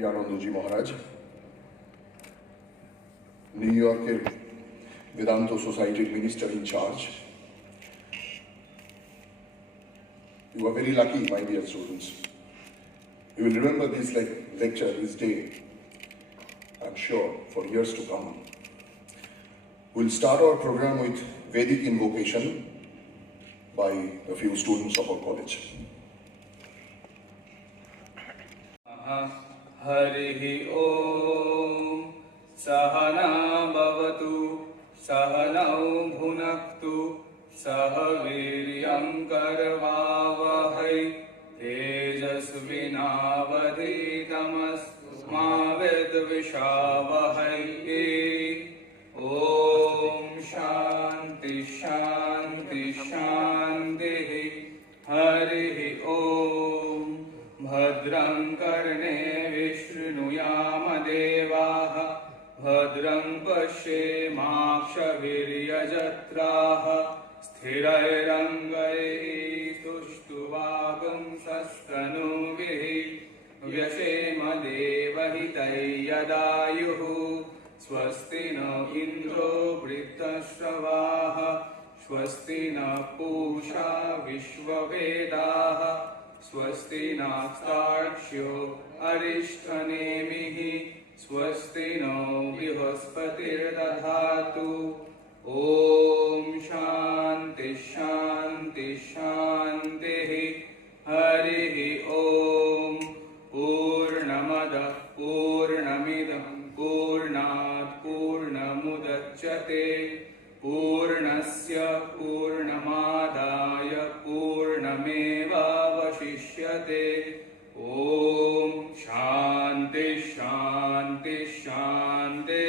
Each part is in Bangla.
Sarvapriyanandaji Maharaj, New York Vedanta Society Minister in charge. You are very lucky, my dear students. You will remember this lecture, this day, I'm sure, for years to come. We'll start our program with Vedic invocation by a few students of our college. Harihi Om Sahana Bhavatu Sahanau Bhunaktu Sahaviryam Karvavahai Tejasvinavadhitamastu Ma Vedvishavahai. Om Shanti Shanti Shanti. Harihi Om Bhadram Karne Vishnuyama Devaha Bhadram Pashyemakshaviryajatraha Sthirairangai Tushtuvagam Sastanuvihi Vyashema Devahitai Yadayuhu Swasti no Indro Brittashravaha Swasti na Pusha Vishwavedaha Swasti nakstarkshyo arishthanemihi Swasti no Vihaspatir dadhatu. Om Shanti Shanti Shanti. Harihi Om Purnamada Purnamidam Purnat Purnamudachyate Purnasya Purnamadaya Purnameva Vashishyate. Om Shanti Shanti Shanti.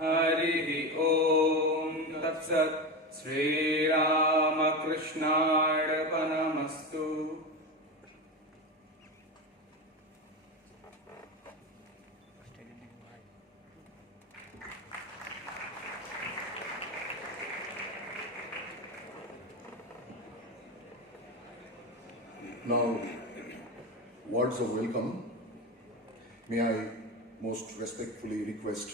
Harihi Om Tat Sat. Sri Ramakrishna Arpanamastu. Now, words of welcome. May I most respectfully request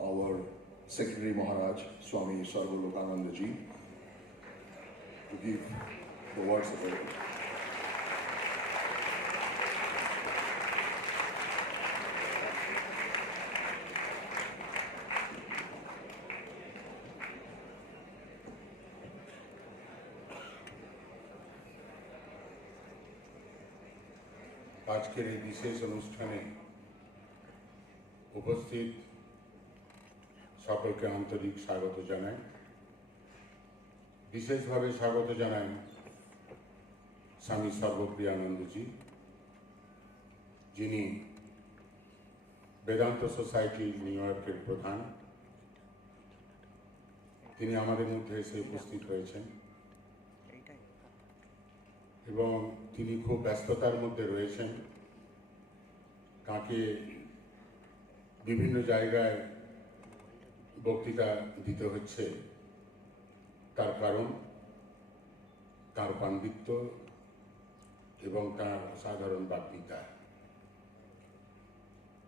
our Secretary Maharaj, Swami Sarvapriyanandaji, to give the words of welcome. আজকের এই বিশেষ অনুষ্ঠানে উপস্থিত সকলকে আন্তরিক স্বাগত জানাই। বিশেষভাবে স্বাগত জানাই স্বামী সর্বপ্রিয়ানন্দজি, যিনি বেদান্ত সোসাইটি নিউ ইয়র্কের প্রধান। তিনি আমাদের মধ্যে এসে উপস্থিত হয়েছেন এবং তিনি খুব ব্যস্ততার মধ্যে রয়েছেন। তাকে বিভিন্ন জায়গায় বক্তৃতা দিতে হচ্ছে, তার কারণ তার পাণ্ডিত্য এবং তার অসাধারণ বাগ্মিতা।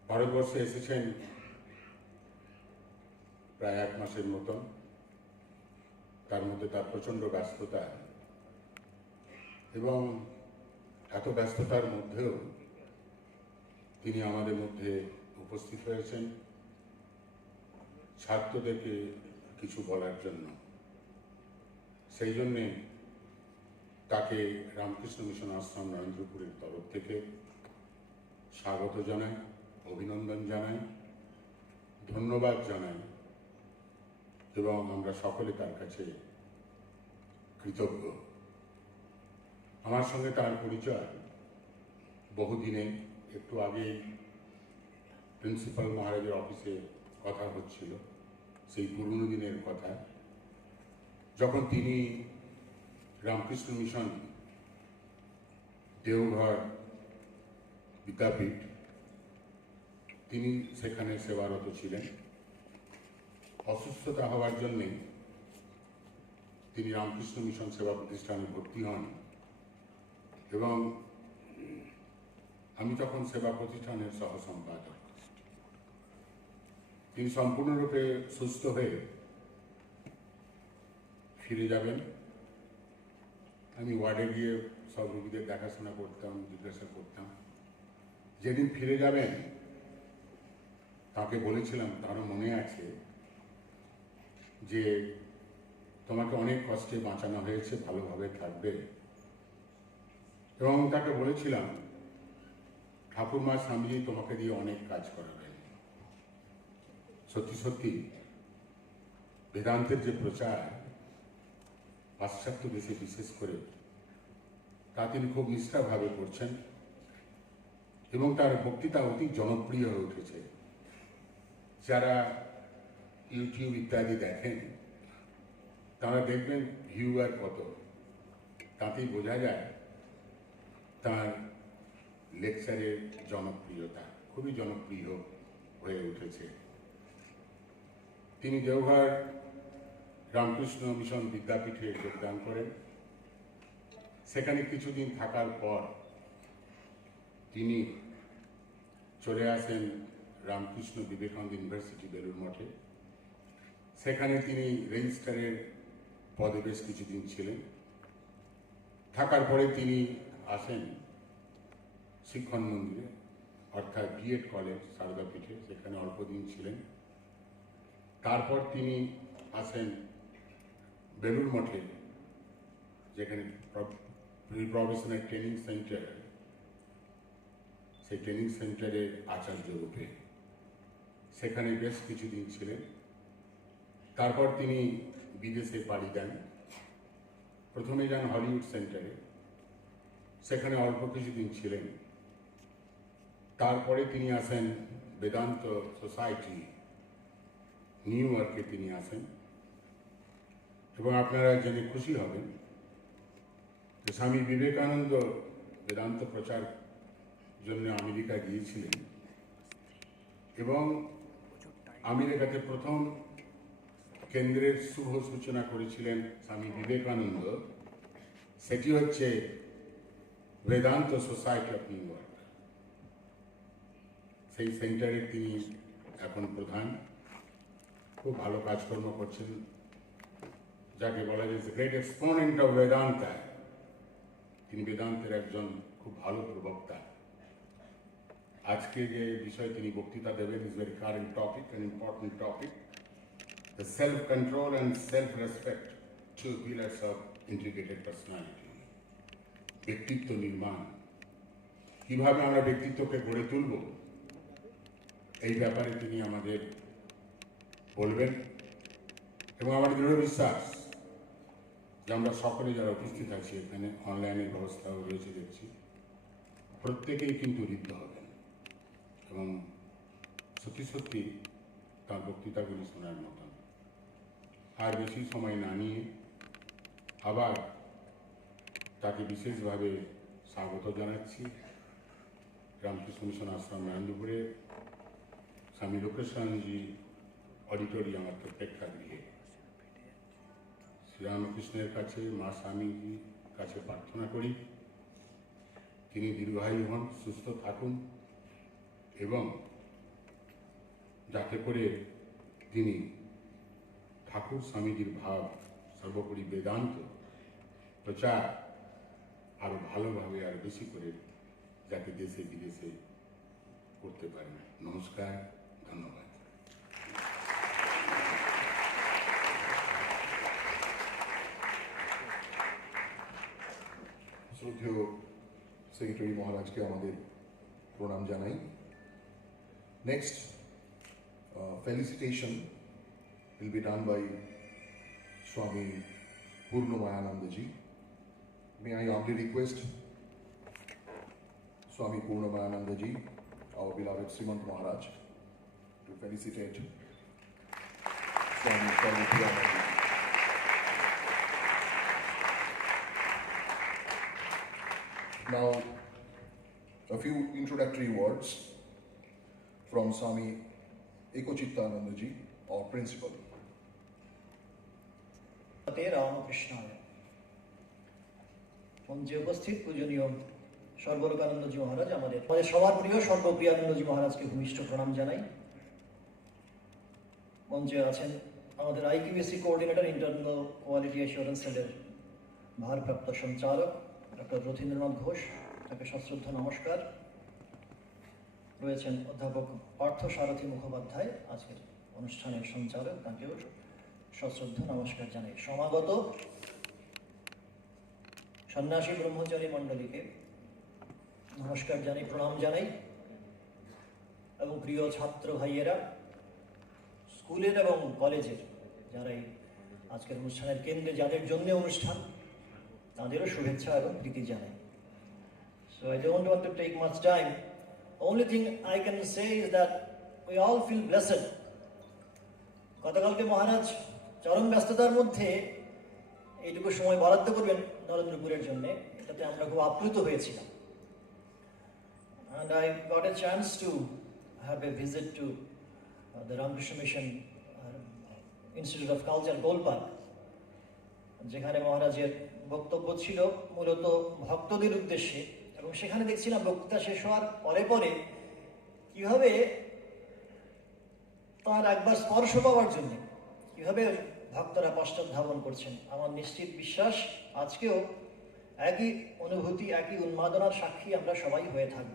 ভারতবর্ষে এসেছেন প্রায় 1 মাসের মতন। তার মধ্যে তার প্রচণ্ড ব্যস্ততা, এবং এত ব্যস্ততার মধ্যেও তিনি আমাদের মধ্যে উপস্থিত হয়েছেন ছাত্রদেরকে কিছু বলার জন্য। সেই জন্যে তাকে রামকৃষ্ণ মিশন আশ্রম নরেন্দ্রপুরের তরফ থেকে স্বাগত জানাই, অভিনন্দন জানাই, ধন্যবাদ জানাই, এবং আমরা সকলে তার কাছে কৃতজ্ঞ। আমার সঙ্গে তার পরিচয় বহুদিনে। একটু আগে প্রিন্সিপাল মহারাজের অফিসে কথা হচ্ছিল, সেই পুরনো দিনের কথা, যখন তিনি রামকৃষ্ণ মিশন দেওঘর বিদ্যাপীঠ, তিনি সেখানে সেবারত ছিলেন। অসুস্থতা হওয়ার জন্যে তিনি রামকৃষ্ণ মিশন সেবা প্রতিষ্ঠানে ভর্তি হন এবং আমি তখন সেবা প্রতিষ্ঠানের সহ সম্পাদক। তিনি সম্পূর্ণরূপে সুস্থ হয়ে ফিরে যাবেন। আমি ওয়ার্ডে গিয়ে সব রোগীদের দেখাশোনা করতাম, জিজ্ঞাসা করতাম। যেদিন ফিরে যাবেন তাকে বলেছিলাম, তারও মনে আছে, যে তোমাকে অনেক কষ্টে বাঁচানো হয়েছে, ভালোভাবে থাকবে। এবং তাকে বলেছিলাম ঠাকুরমা স্বামীজি তোমাকে দিয়ে অনেক কাজ করাবেন। সত্যি সত্যি বেদান্তের যে প্রচার পাশ্চাত্য দেশে বিশেষ করে, তা তিনি খুব নিষ্ঠাভাবে করছেন এবং তার বক্তৃতা অতি জনপ্রিয় হয়ে উঠেছে। যারা ইউটিউব ইত্যাদি দেখেন তারা দেখবেন ভিউয়ার কত, তাতেই বোঝা যায় তার লেকচারের জনপ্রিয়তা, খুবই জনপ্রিয় হয়ে উঠেছে। তিনি দেওঘর রামকৃষ্ণ মিশন বিদ্যাপীঠে যোগদান করেন। সেখানে কিছুদিন থাকার পর তিনি চলে আসেন রামকৃষ্ণ বিবেকানন্দ ইউনিভার্সিটি বেলুর মঠে। সেখানে তিনি রেজিস্ট্রারের পদে বেশ কিছুদিন ছিলেন। থাকার পরে তিনি আসেন শিক্ষণ মন্দিরে, অর্থাৎ বিএড কলেজ সারদাপীঠে, সেখানে অল্প দিন ছিলেন। তারপর তিনি আসেন বেলুর মঠে, যেখানে প্রফেশনাল ট্রেনিং সেন্টার, সেই ট্রেনিং সেন্টারের আচার্য রূপে সেখানে বেশ কিছুদিন ছিলেন। তারপর তিনি বিদেশে পাড়ি দেন। প্রথমে যান হলিউড সেন্টারে, সেখানে অল্প কিছুদিন ছিলেন। তারপরে তিনি আসেন বেদান্ত সোসাইটি নিউ ইয়র্কে তিনি আসেন। এবং আপনারা জেনে খুশি হবেন যে স্বামী বিবেকানন্দ বেদান্ত প্রচার জন্য আমেরিকা গিয়েছিলেন এবং আমেরিকাতে প্রথম কেন্দ্রের শুভ সূচনা করেছিলেন স্বামী বিবেকানন্দ। সেটি হচ্ছে Vedanta society of new York. সেই সেন্টারের তিনি এখন প্রধান, খুব ভালো কাজকর্ম করছেন, যাকে বলা যায় গ্রেট এক্সপোনেন্ট অফ বেদান্তা। তিনি বেদান্তের একজন খুব ভালো প্রবক্তা। আজকে যে বিষয়ে তিনি বক্তৃতা দেবেন is very current topic, an important topic, the self control and self respect, two pillars of integrated personality. ব্যক্তিত্ব নির্মাণ, কিভাবে আমরা ব্যক্তিত্বকে গড়ে তুলব, এই ব্যাপারে তিনি আমাদের বলবেন। এবং আমার দৃঢ় বিশ্বাস যে আমরা সকলে যারা উপস্থিত আছি এখানে, অনলাইনের ব্যবস্থাও রয়েছে দেখছি, প্রত্যেকেই কিন্তু ঋদ্ধ হবেন এবং সত্যি সত্যি তার বক্তৃতাগুলি শোনার মতন। আর বেশি সময় না নিয়ে আবার তাকে বিশেষভাবে স্বাগত জানাচ্ছি রামকৃষ্ণ মিশন আশ্রম নারেন্দ্রপুরে স্বামী লোকেশানজি অডিটোরিয়াম অর্থাৎ প্রেক্ষাগৃহে। শ্রীরামকৃষ্ণের কাছে, মা স্বামীজির কাছে প্রার্থনা করি তিনি দীর্ঘায়ু হন, সুস্থ থাকুন এবং যাতে করে তিনি ঠাকুর স্বামীজির ভাব, সর্বোপরি বেদান্ত প্রচার আরো ভালোভাবে আর বেশি করে যাতে দেশে বিদেশে করতে পারেন। নমস্কার, ধন্যবাদ। শ্রদ্ধেয় সেক্রেটারি মহারাজকে আমাদের প্রণাম জানাই। Next felicitation will be done by Swami Purnamayanandaji. May I humbly request Swami Purnamayanandaji, our beloved Srimant Maharaj, to felicitate Swami Sarvapriyananda. Now, a few introductory words from Swami Ekocittanandaji, our principal. Ramakrishna মঞ্চে উপস্থিত পূজনীয় সর্বলোকানন্দজি মহারাজ, আমাদের সবার প্রিয় সর্বপ্রিয়ানন্দজি মহারাজকে ভূমিষ্ঠ প্রণাম জানাই। মঞ্চে আছেন আমাদের IQAC coordinator, internal quality assurance সেলের ভারপ্রাপ্ত সঞ্চালক ডক্টর রথীন্দ্রনাথ ঘোষ, তাকে সশ্রদ্ধ নমস্কার। রয়েছেন অধ্যাপক পার্থ সারথী মুখোপাধ্যায়, আজকের অনুষ্ঠানের সঞ্চালক, তাকেও সশ্রদ্ধ নমস্কার জানাই। সমাগত সন্ন্যাসী ব্রহ্মচারী মণ্ডলীকে নমস্কার জানাই, প্রণাম জানাই। এবং প্রিয় ছাত্র ভাইয়েরা, স্কুলের এবং কলেজের যারা এই আজকের অনুষ্ঠানের কেন্দ্রে, যাদের জন্য অনুষ্ঠান, তাদেরও শুভেচ্ছা এবং প্রীতি জানাই। So I don't want to take much time. Only thing I can say is that we all feel blessed. গতকালকে মহারাজ চরম ব্যস্ততার মধ্যে এইটুকু সময় বরাদ্দ করবেন নরেন্দ্রপুরের জন্য, এটাতে আমরা খুব আপ্লুত হয়েছিলাম। And I got a chance to have a visit to the Ramakrishna Mission Institute of Culture, Golpark, যেখানে মহারাজের বক্তব্য ছিল মূলত ভক্তদের উদ্দেশ্যে। এবং সেখানে দেখছিলাম বক্তৃতা শেষ হওয়ার পরে পরে কিভাবে তার একবার স্পর্শ পাওয়ার জন্য কিভাবে ভক্তরা পশ্চাৎধাবন করছেন। আমার নিশ্চিত বিশ্বাস আজকেও একই অনুভূতি, একই উন্মাদনার সাক্ষী আমরা সবাই হয়ে থাকব।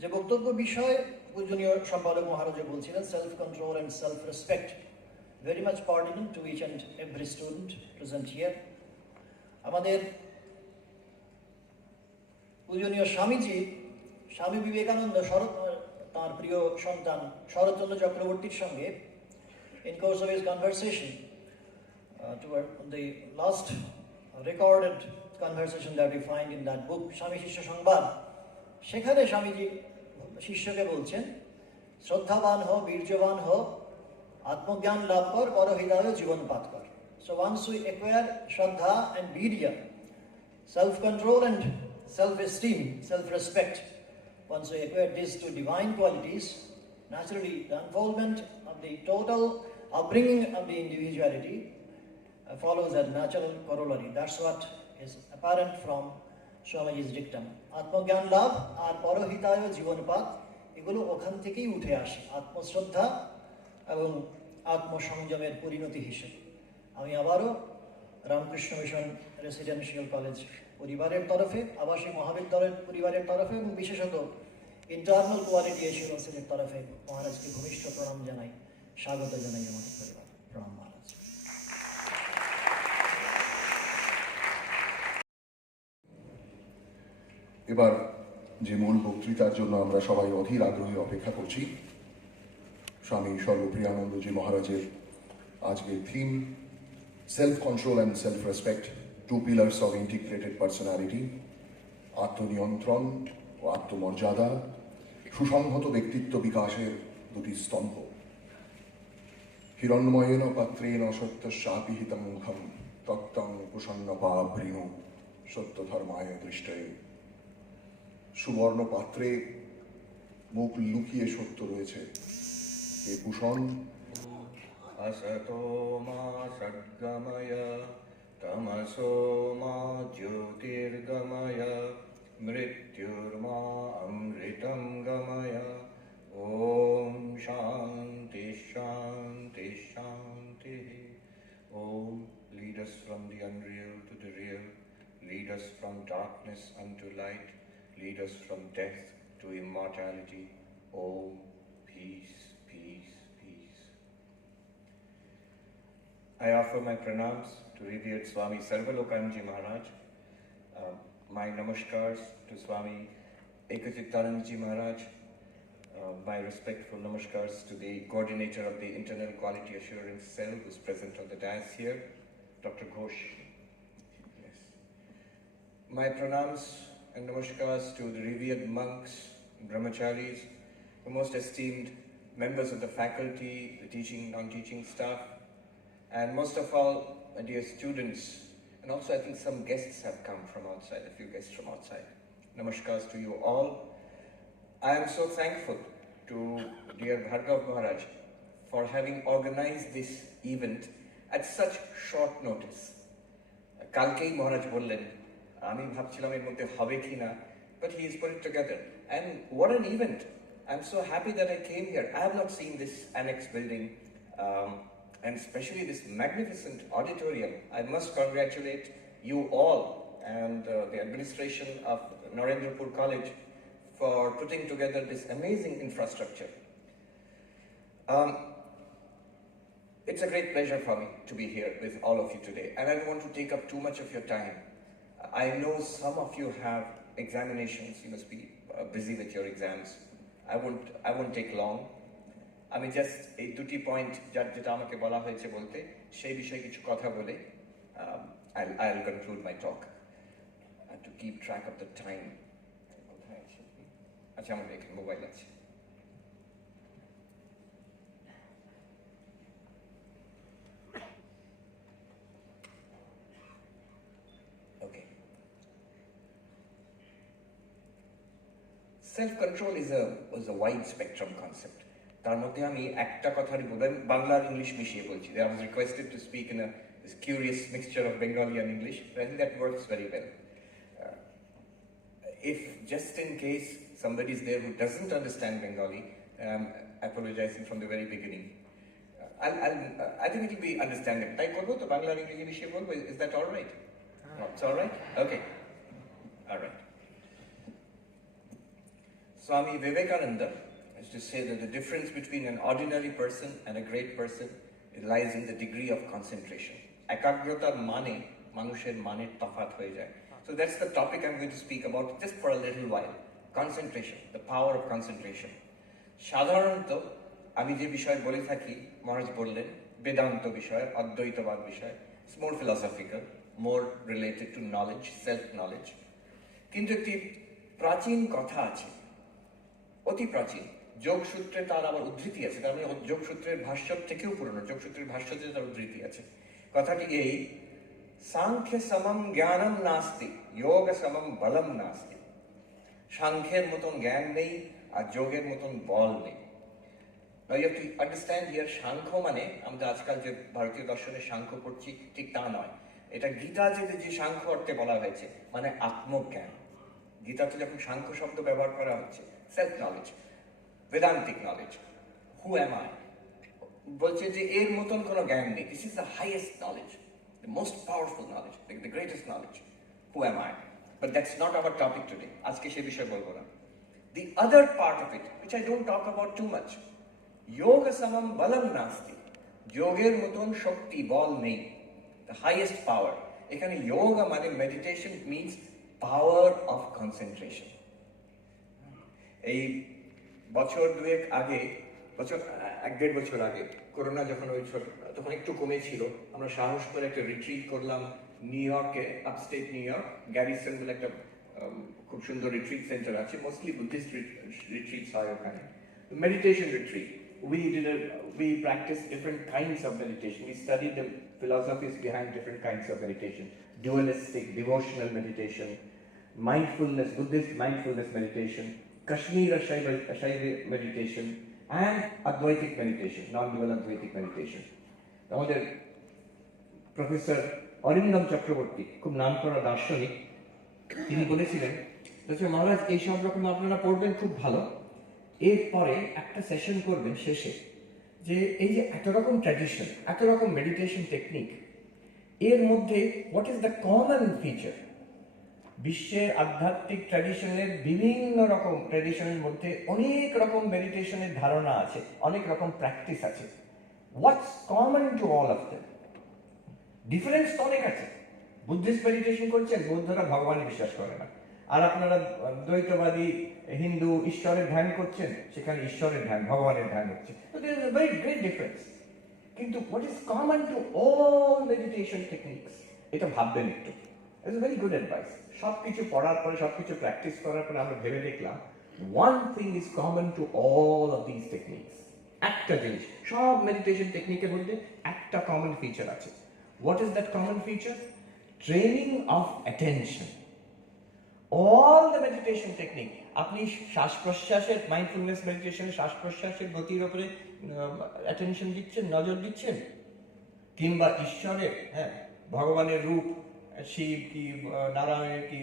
যে বক্তব্য বিষয় পূজনীয় সম্পাদক মহারাজে বলছিলেন, self control and self respect, very much pertinent to each and every student present here. আমাদের পূজনীয় স্বামীজি, স্বামী বিবেকানন্দ তাঁর প্রিয় সন্তান শরৎচন্দ্র চক্রবর্তীর সঙ্গে in course of his conversation toward the last recorded conversation that we find in that book, স্বামী শিষ্য সংবাদ, সেখানে স্বামীজি শিষ্যকে বলছেন, শ্রদ্ধাবান হো, বীর্যবান হো, আত্মজ্ঞান লাভ কর, পরহিতায় জীবনপাত কর। So once we acquire Shraddha and Virya, self-control and self-esteem, self-respect, once we acquire these two divine qualities, naturally the unfoldment of the total upbringing of the individuality follows as natural corollary. That's what is apparent from Swamiji's dictum. আত্মজ্ঞান লাভ আর পরহিতায় জীবনপাত, এগুলো ওখান থেকেই উঠে আসে আত্মশ্রদ্ধা এবং আত্মসংযমের পরিণতি হিসেবে। আমি আবারও রামকৃষ্ণ মিশন রেসিডেন্সিয়াল কলেজ পরিবারের তরফে, আবাসিক মহাবিদ্যালয় পরিবারের তরফে এবং বিশেষত ইন্টারনাল কোয়ালিটি অ্যাসুরেন্সের তরফে মহারাজকে ভূমিষ্ঠ প্রণাম জানাই, স্বাগত জানাই আমাদের পরিবার। প্রণাম মহারাজ। এবার যে মূল বক্তৃতার জন্য আমরা সবাই অধীর আগ্রহে অপেক্ষা করছি, স্বামী সর্বপ্রিয়ানন্দজি মহারাজের আজকের theme, self control and self respect, two pillars of integrated personality, আত্মনিয়ন্ত্রণ ও আত্মমর্যাদা, সুসংহত ব্যক্তিত্ব বিকাশের দুটি স্তম্ভ। হিরণ্ময়েন পাত্রেণ সত্যস্যাপিহিতং মুখম তত্ত্বং কুসন্নপাবৃণ সত্যধর্মায় দৃষ্টয়ে। সুবর্ণ পাত্রে মুখ লুকিয়ে সত্য রয়েছে, এ ভূষণ असतो मा सद्गमय तमसो मा ज्योतिर्गमय मृत्युर्मा अमृतं गमय। ॐ शान्ति शान्ति शान्तिः। ॐ lead us from the unreal to the real, lead us from darkness unto light, lead us from death to immortality. Om peace, peace, peace. I offer my pranams to Revered Swami Sarvapriyanandaji Maharaj, my namaskars to Swami Ekachittanandaji Maharaj, my respectful namaskars to the coordinator of the Internal Quality Assurance Cell who is present on the dais here, Dr. Ghosh. Yes. My pranams and namaskars to the revered monks, brahmacharis, the most esteemed members of the faculty, the teaching, non-teaching staff, and most of all, my dear students, and also I think some guests have come from outside, a few guests from outside. Namaskars to you all. I am so thankful to dear Bhargav Maharaj for having organized this event at such short notice. কালকেই মহারাজ বললেন আমি ভাবছিলাম এর মধ্যে হবে কি না, but he has put it together. And what an event. I'm so happy that I came here. I have not seen this annex building, and especially this magnificent auditorium. I must congratulate you all and the administration of Narendrapur College for putting together this amazing infrastructure. It's a great pleasure for me to be here with all of you today, and I don't want to take up too much of your time. I know some of you have examinations, you must be busy with your exams. I won't take long. আমি জাস্ট এই দুটি পয়েন্ট যেটা আমাকে বলা হয়েছে বলতে, সেই বিষয়ে কিছু কথা বলে I'll conclude my talk. To keep track of the time. আচ্ছা, আমার এখানে মোবাইল আছে। Okay. Self-control was a wide spectrum concept. তার মধ্যে আমি একটা কথারই বলবো, বাংলা আর ইংলিশ মিশিয়ে বলছি। I was requested to speak in this curious mixture of Bengali and English, but I think that works very well. If just in case somebody is there who doesn't understand Bengali, apologizing from the very beginning, I think it will be understandable. তাই করবো তো, বাংলা আর ইংরেজি মিশিয়ে বলবো। Is that all right? It's all right? Okay. All right. Swami Vivekananda used to say that the difference between an ordinary person and a great person lies in the degree of concentration. Ekagrotar mane manusher mane tafat hoye jay. So that's the topic I'm going to speak about just for a little while. Concentration, the power of concentration. সাধারণত আমি যে বিষয় বলে থাকি, মহারাজ বললেন বেদান্ত বিষয়, অদ্বৈতবাদ বিষয়, it's more philosophical, more related to knowledge, self-knowledge. কিন্তু একটি প্রাচীন কথা আছে, অতি প্রাচীন, যোগসূত্রে তার আবার উদ্ধৃতি আছে। তার মানে যোগসূত্রের ভাষ্য থেকেও পুরনো, যোগসূত্রের ভাষ্যতে তার উদ্ধৃতি আছে। কথাটি এই, সাংখ্য সমম জ্ঞানম নাস্তি, যোগ সমম বলম নাস্তি। সাংখ্যের মতন জ্ঞান নেই আর যোগের মতন বল নেই। Now you have to understand here, Samkhya মানে আমরা আজকাল যে ভারতীয় দর্শনে সাংখ্য পড়ছি ঠিক তা নয়। এটা গীতাতে যে সাংখ্য অর্থে বলা হয়েছে মানে আত্মজ্ঞান। গীতাতে যখন সাংখ্য শব্দ ব্যবহার করা হচ্ছে, self knowledge, Vedantic knowledge. Who am I? বলছে যে এর মতন কোনো জ্ঞান নেই। This is the highest knowledge, the most powerful knowledge, the greatest knowledge. Who am I? But that's not our topic today. আজকে সে বিষয়ে বলবো না। The other part of it, which I don't talk about too much, yoga samam balam nasti. যোগের মতন শক্তি বল নেই, the highest power. এখানে yoga মানে meditation means power of concentration. এই বছর দুয়েক আগে, এক দেড় বছর আগে, করোনা যখন তখন একটু কমেছিল, আমরা সাহস করে একটা রিট্রিট করলাম নিউ ইয়র্কে, আপস্টেট নিউ ইয়র্ক, গ্যারিসন বলে একটা খুব সুন্দর রিট্রিট সেন্টার আছে, মোস্টলি বুদ্ধিস্ট রিট্রিটস হয় ওখানে। Meditation retreat, we practiced different kinds of meditation. We studied the philosophies behind different kinds of meditation: dualistic, devotional meditation, mindfulness, Buddhist mindfulness meditation, Kashmir Shaiva meditation, and Advaitic meditation, non-dual Advaitic meditation. আমাদের প্রফেসর অরিন্দম চক্রবর্তী, খুব নামকরা দার্শনিক, তিনি বলেছিলেন যে মহারাজ এই সব রকম আপনারা পড়বেন খুব ভালো, এরপরে একটা সেশন করবেন শেষে, যে এই যে এত রকম ট্র্যাডিশন, এত রকম মেডিটেশন টেকনিক, এর মধ্যে what is the common feature? বিশ্বের আধ্যাত্মিক ট্র্যাডিশনের বিভিন্ন রকম ট্র্যাডিশনের মধ্যে অনেক রকম মেডিটেশনের ধারণা আছে, অনেক রকম প্র্যাকটিস আছে। What's common to all of them? Difference তো অনেক আছে। বুদ্ধিস্ট মেডিটেশন করছেন, বৌদ্ধরা ভগবানে বিশ্বাস করে না, আর আপনারা দ্বৈতবাদী হিন্দু ঈশ্বরের ধ্যান করছেন, সেখানে ঈশ্বরের ধ্যান, ভগবানের ধ্যান হচ্ছে। So there is a very great difference. কিন্তু what is common to all meditation techniques? এটা ভাববেন একটু। It's a very good advice. সবকিছু পড়ার পরে, সবকিছু প্র্যাকটিস করার পরে আমরা ভেবে দেখলাম one thing is common to all of these techniques. একটা জিনিস, সব মেডিটেশন টেকনিকের মধ্যে একটা কমন ফিচার আছে। What is that common feature? Training of attention. All the meditation technique, আপনি শ্বাস প্রশ্বাসের, মাইন্ডফুলনেস মেডিটেশনে শ্বাস প্রশ্বাসের গতির উপরে অ্যাটেনশন দিচ্ছেন, নজর দিচ্ছেন, কিংবা ঈশ্বরের, ভগবানের রূপ শিব কি নারায়ণ কি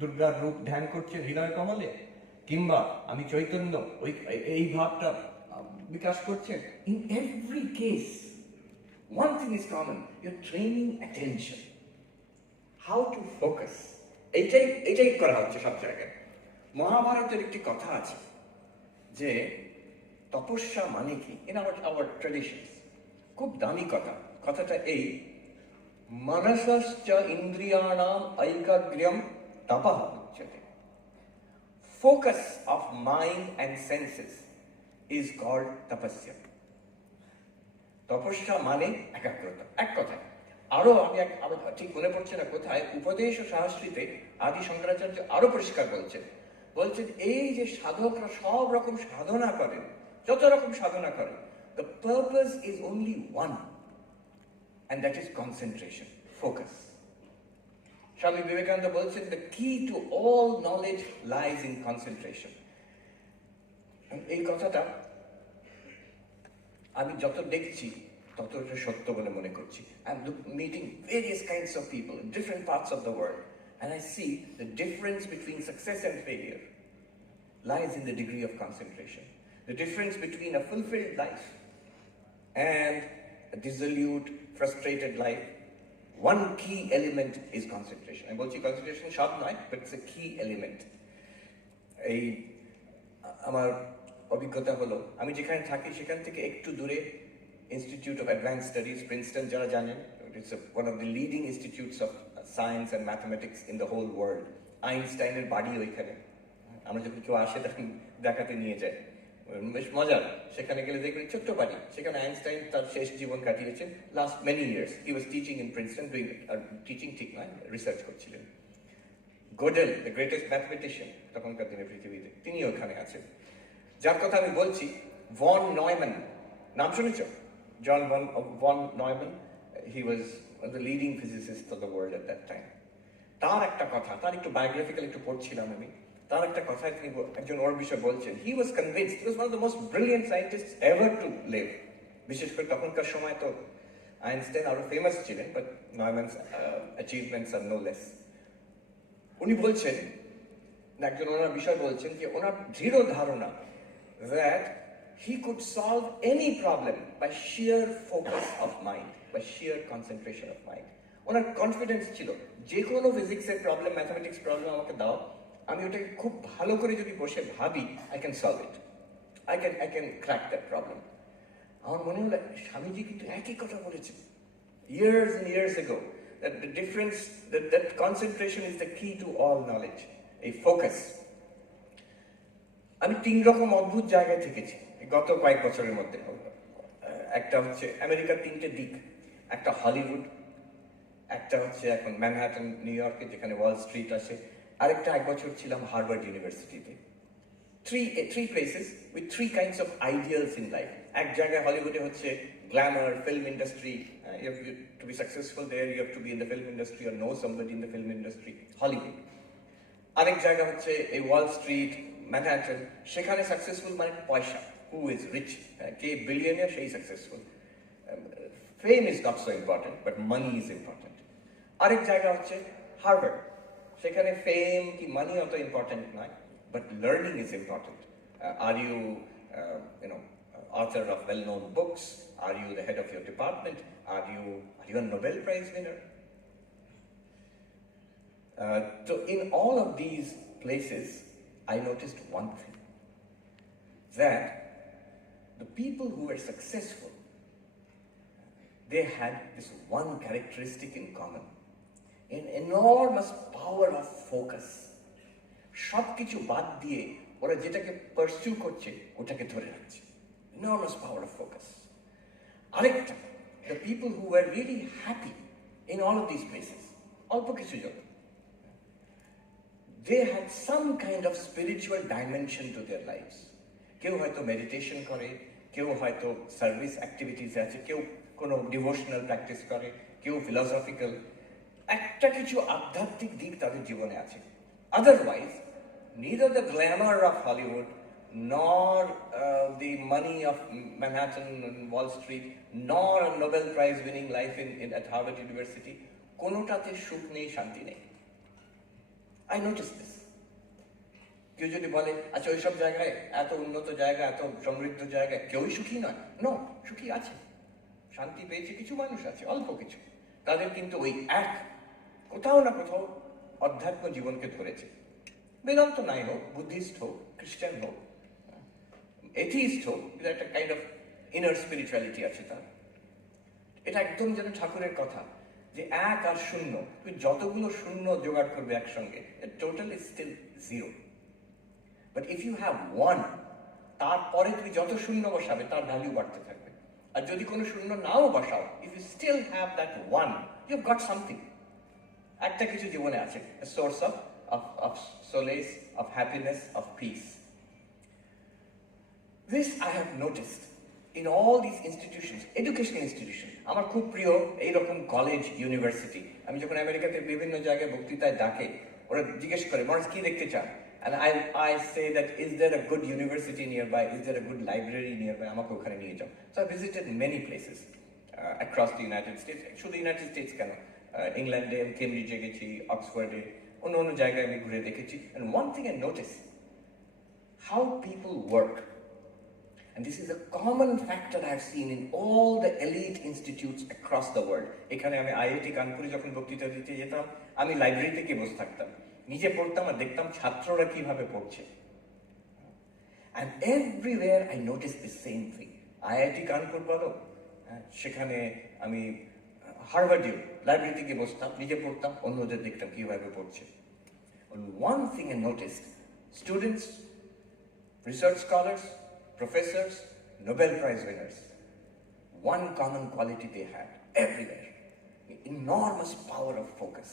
দুর্গার রূপ ধ্যান করছে হৃদয় কমলে, কিংবা আমি চৈতন্য ওই এই ভাবটা বিকাশ করছেন, in every case one thing is common, you're training attention, how to focus. এইটাই করা হচ্ছে সব জায়গায়। মহাভারতের একটি কথা আছে যে তপস্যা মানে কি, ইন আওয়ার ট্রেডিশনস, খুব দামি কথা। কথাটা এই, মনসশ্চ ইন্দ্রিয়াণাম ঐকাগ্র্যম তপঃ উচ্যতে। Focus of mind and senses is called tapasya. তপস্যা মানে একাগ্রতা, এক কথায়। আরো আমি ঠিক মনে পড়ছে না কোথায়, উপদেশ ও সহস্রীতে আদি শঙ্করাচার্য আরো পরিষ্কার বলছেন এই যে সাধকরা সব রকম সাধনা করেন, যত রকম সাধনা করেন, the purpose is only one, and that is concentration, focus. Swami Vivekananda বলছেন the key to all knowledge lies in concentration. এই কথাটা আমি যত দেখছি তত এটা সত্য বলে মনে করছি। I'm meeting various kinds of people in different parts of the world, and I see the difference between success and failure lies in the degree of concentration. The difference between a fulfilled life and a dissolute, frustrated life, one key element is concentration. I বলছি concentration সব নয়, but it's a key element. এই আমার অভিজ্ঞতা হলো, আমি যেখানে থাকি সেখান থেকে একটু দূরে Institute of Advanced Studies, Princeton, যারা জানেন, it's one of the leading institutes of science and mathematics in the whole world. আইনস্টাইনের বাড়ি ওইখানে, আমরা যখন কেউ আসে তখন দেখাতে নিয়ে যায়, বেশ মজার। সেখানে গেলে দেখবেন ছোট্ট বাড়ি, সেখানে আইনস্টাইন তার শেষ জীবন কাটিয়েছেন। Last many years he was teaching in Princeton, doing teaching ঠিক নয়, রিসার্চ করছিলেন। গোডেল, দ্য গ্রেটেস্ট ম্যাথমেটিশিয়ান তখনকার দিনে পৃথিবীতে, তিনি ওখানে আছেন। যার কথা আমি বলছি, ভন নয়ম্যান, নাম শুনেছ? John von Neumann, he was one of the leading physicists of the world at that time. তার একটা কথা, তার একটু বায়োগ্রাফিক্যাল একটু পড়ছিলাম আমি, তার একটা কথায় তিনি একজন ওর বিষয়ে বলছেন, he was convinced, he was one of the most brilliant scientists ever to live. বিশেষ করে তখনকার সময় তো আইনস্টাইন আরো ফেমাস ছিলেন, but Neumann's achievements are no less. উনি বলছেন, একজন ওনার বিষয় বলছেন যে ওনার দৃঢ় ধারণা that he could solve any problem by sheer focus of mind, by sheer concentration of mind. Owner confidence ছিল, যে কোনো ফিজিক্সের প্রবলেম, ম্যাথমেটিক্স প্রবলেম আমাকে দাও, আমি ওটাকে খুব ভালো করে যদি বসে ভাবি, I can solve it. I can crack that problem. আমার মনে হলো স্বামীজি কিন্তু একই কথা বলেছেন years and years ago, that the difference, that concentration is the key to all knowledge, a focus. আমি 3 রকম অদ্ভুত জায়গায় থেকেছি গত কয়েক বছরের মধ্যে। একটা হচ্ছে আমেরিকার 3টে দিক, একটা হলিউড, একটা হচ্ছে এখন ম্যানহাটন নিউ ইয়র্কে যেখানে ওয়াল স্ট্রিট আছে, আরেকটা 1 বছর ছিলাম হার্ভার্ড ইউনিভার্সিটিতে। Three places with 3 kinds of ideals in life. এক জায়গায় হলিউডে হচ্ছে Glamour, film industry, you have to be successful there, you have to be in the film industry or know somebody in the film industry, Hollywood. আরেক জায়গা হচ্ছে এই ওয়াল স্ট্রিট, ম্যানহাটন, সেখানে সাকসেসফুল মানে পয়সা, who is rich, কে বিলিয়নিয়ার, সেই successful. Fame is not so important, but money is important. আরেক জায়গা হচ্ছে হার্ভার্ড, সেখানে ফেম কি মানি অত ইম্পর্টেন্ট নয়, but learning is important. Are you author of well-known books? Are you the head of your department? Are you a Nobel Prize winner? So in all of these places, I noticed one thing, that the people who were successful, they had this one characteristic in common, an enormous power of focus. সব কিছু বাদ দিয়ে ওরা যেটাকে পারসিউ করছে ওটাকে ধরে রাখছে, enormous power of focus. আরেকটা, the people who were really happy in all of these places, অল্প কিছু জন, they had some kind of spiritual dimension to their lives. কেউ হয়তো মেডিটেশন করে, কেউ হয়তো সার্ভিস অ্যাক্টিভিটিস আছে, কেউ কোনো ডিভোশনাল প্র্যাকটিস করে, কেউ ফিলসফিক্যাল, একটা কিছু আধ্যাত্মিক দিক তাদের জীবনে আছে। Otherwise, neither the glamour of Hollywood, nor the money of Manhattan and Wall Street, nor a Nobel Prize winning life at Harvard University কোনোটাতে সুখ নেই, শান্তি নেই। I notice this. কেউ যদি বলে আচ্ছা ওইসব জায়গায়, এত উন্নত জায়গা, এত সমৃদ্ধ জায়গায় কেউই সুখী নয়, নো, সুখী আছে, শান্তি পেয়েছে কিছু মানুষ আছে, অল্প কিছু। তাদের কিন্তু ওই এক কোথাও না কোথাও অধ্যাত্ম জীবনকে ধরেছে। বেদান্ত নাই হোক, বুদ্ধিস্ট হোক, খ্রিস্টান হোক, এথিস্ট হোক, এটা একটা কাইন্ড অফ ইনার স্পিরিচুয়ালিটি আছে তার। এটা একদম যেন ঠাকুরের কথা যে এক আর শূন্য, তুমি যতগুলো শূন্য জোগাড় করবে একসঙ্গে, total is still zero. But if you have one, তারপরে তুমি যত শূন্য বসাবে তার ভ্যালু বাড়তে থাকবে। আর যদি কোনো শূন্য নাও বসাও, if you still have that one, you have got something. একটা কিছু জীবনে আছে, source of solace, of happiness, of peace. This I have noticed in all these institutions, educational institutions. আমার খুব প্রিয় এইরকম কলেজ, ইউনিভার্সিটি। আমি যখন আমেরিকাতে বিভিন্ন জায়গায় বক্তৃতায় ডাকে, ওরা জিজ্ঞেস করে মহারাজ কি দেখতে চান, and I say that is there a good university nearby, is there a good library nearby, আমাকে ওখানে নিয়ে যাও। So I visited many places across the United States. শুধু ইউনাইটেড স্টেটস কেন, ইংল্যান্ডে, কেমব্রিজে গেছি, অক্সফোর্ডে, অন্য অন্য জায়গায় আমি ঘুরে দেখেছি। And one thing I noticed, how people work. And this is a common factor I've seen in all the elite institutes across the world. এখানে আমি আইআইটি কানপুরে যখন বক্তৃতা দিতে যেতাম, আমি লাইব্রেরিতে গিয়ে বসে থাকতাম, নিজে পড়তাম আর দেখতাম ছাত্ররা কিভাবে পড়ছে। And everywhere I noticed the same thing. IIT Kanpur বলো, সেখানে আমি হার্ভার্ডেও লাইব্রেরিতে গিয়ে বসতাম, নিজে পড়তাম, অন্যদের দেখতাম কিভাবে পড়ছে। And one thing I noticed, students, research scholars, professors, Nobel Prize winners, one common quality they had everywhere, enormous power of focus.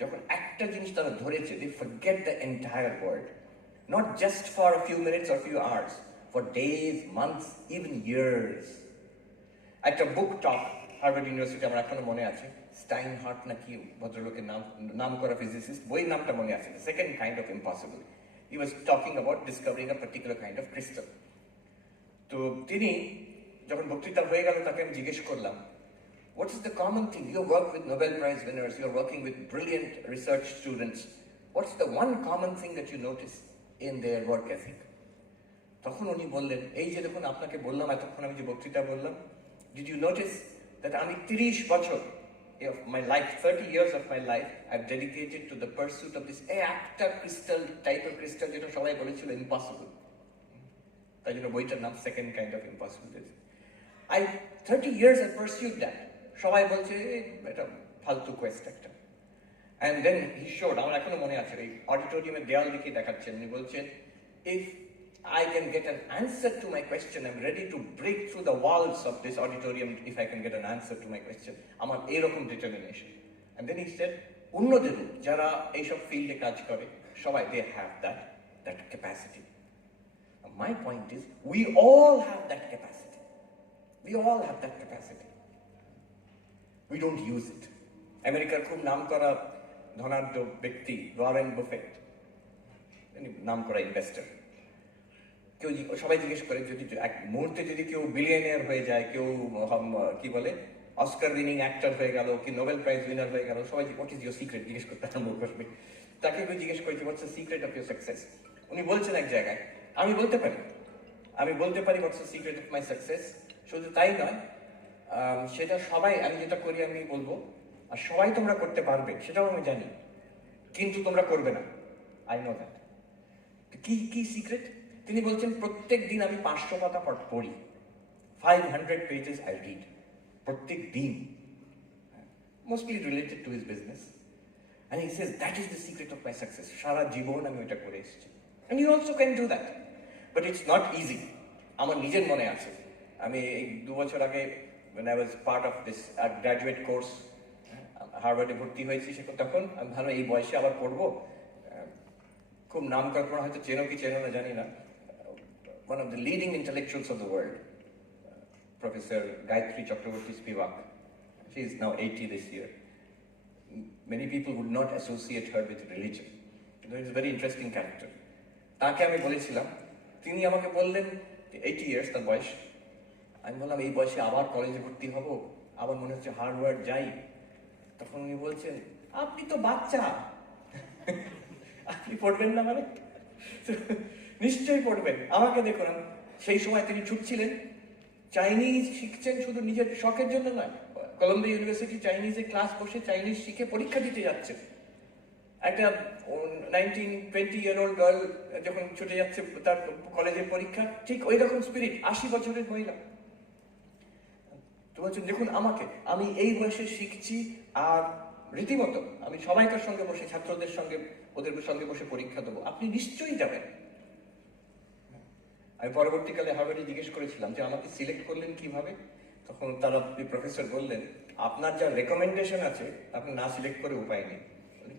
যখন একটা জিনিস তারা ধরেছে, they forget the entire world, not just for a few minutes or few hours, for days, months, even years. একটা বুক টক হার্ভার্ড ইউনিভার্সিটি, আমার এখনো মনে আছে, স্টাইন হার্ট না কি ভদ্রলোকের নাম করা ফিজিসিস্ট, বইয়ের নামটা মনে আছে, the second kind of impossible. He was talking about discovering a particular kind of crystal. তো তিনি যখন বক্তৃতা হয়ে গেল, তাকে আমি জিজ্ঞেস করলাম, what is the common thing? You work with Nobel Prize winners, you are working with brilliant research students. What's the one common thing that you notice in their work ethic? তখন উনি বললেন, এই যে দেখুন আপনাকে বললাম এতক্ষণ আমি যে বক্তৃতা বললাম, did you notice that আমি 30 বছর of my life, 30 years of my life, I've dedicated to the pursuit of this একটা crystal, type of crystal যেটা সবাই বলেছিল impossible. তাই জন্য বইটার নাম second kind of impossible. 30 years I pursued that. সবাই বলছে এটা ফালতু কোয়েস্ট একটা। And then he showed, আমার এখনো মনে আছে, এই অডিটোরিয়ামের দেয়াল দিকে দেখাচ্ছেন, উনি বলছেন, if I can get an answer to my question, I'm ready to break through the walls of this auditorium if I can get an answer to my question. আমার এরকম determination. And then he said, অন্যদেরও যারা এইসব ফিল্ডে কাজ করে সবাই, they have that capacity. And my point is, we all have that capacity. We all have that capacity. We don't use it. আমেরিকার খুব নাম করা ধনাঢ্য ব্যক্তি ওয়ারেন বাফেট, নাম করা ইনভেস্টর, কেউ সবাই জিজ্ঞেস করে যদি এক মুহূর্তে যদি কেউ বিলিয়নিয়ার হয়ে যায়, কেউ কি বলে অস্কার উইনিং অ্যাক্টর হয়ে গেল, কি নোবেল প্রাইজ উইনার হয়ে গেল, সবাই হোয়াট ইজ ইউর সিক্রেট জিজ্ঞেস করতে আরম্ভ করবে। তাকে কেউ জিজ্ঞেস করেছে what's the secret of your success, উনি বলছেন এক জায়গায়, আমি বলতে পারি what's the secret of my success. শুধু তাই নয়, সেটা সবাই, আমি যেটা করি আমি বলবো, আর সবাই তোমরা করতে পারবে সেটাও আমি জানি, কিন্তু তোমরা করবে না, আই নো দ্যাট। কি সিক্রেট? তিনি বলছেন প্রত্যেক দিন আমি 500 পাতা পড়ি, 500 pages I read, প্রত্যেক দিন, mostly related to his business. And he says that is the secret of my success. সারা জীবন আমি ওটা করে এসেছি। And you also can do that, but it's not easy. আমার নিজের মনে আছে, আমি এই 2 বছর আগে when I was part of this graduate course, হার্ভার্ডে ভর্তি হয়েছি, তখন আমি ভালো এই বয়সে আবার পড়বো, খুব নাম কল্পনা, হয়তো চেনো কি চেনো না জানি না, one of the leading intellectuals of the world, Professor Gayatri Chakraborty Spivak. She is now 80 this year. Many people would not associate her with religion. It's a very interesting character. তাকে আমি বলেছিলাম, তিনি আমাকে বললেন 80 years তার বয়স, আমি বললাম এই বয়সে আবার কলেজে ভর্তি হব, আবার মনে হচ্ছে হার্ভার্ড যাই, তখন উনি বলছেন, আপনি তো বাচ্চা, আপনি পড়বেন না মানে? নিশ্চয়ই পড়বেন, আমাকে দেখুন। সেই সময় তিনি ছুটছিলেন, চাইনিজ শিখছেন শুধু নিজের শখের জন্য নয়, কলম্বিয়া ইউনিভার্সিটি চাইনিজে ক্লাস বসে চাইনিজ শিখে পরীক্ষা দিতে যাচ্ছেন। একটা 19-20-year-old গার্ল যখন ছুটে যাচ্ছে তার কলেজের পরীক্ষা, ঠিক ওই রকম স্পিরিট, 80 বছরের মহিলা। তো বলছেন, দেখুন আমাকে, আমি এই বয়সে শিখছি, আর রীতিমতো আমি সবাইকার সঙ্গে বসে, ছাত্রদের সঙ্গে, ওদের সঙ্গে বসে পরীক্ষা দেবো, আপনি নিশ্চয়ই যাবেন। আমি পরবর্তীকালে হার্ভার্ডে জিজ্ঞেস করেছিলাম যে আমাকে সিলেক্ট করলেন কিভাবে? তখন তারা প্রফেসর বললেন, আপনার যা রেকমেন্ডেশন আছে আপনি না সিলেক্ট করে উপায় নেই।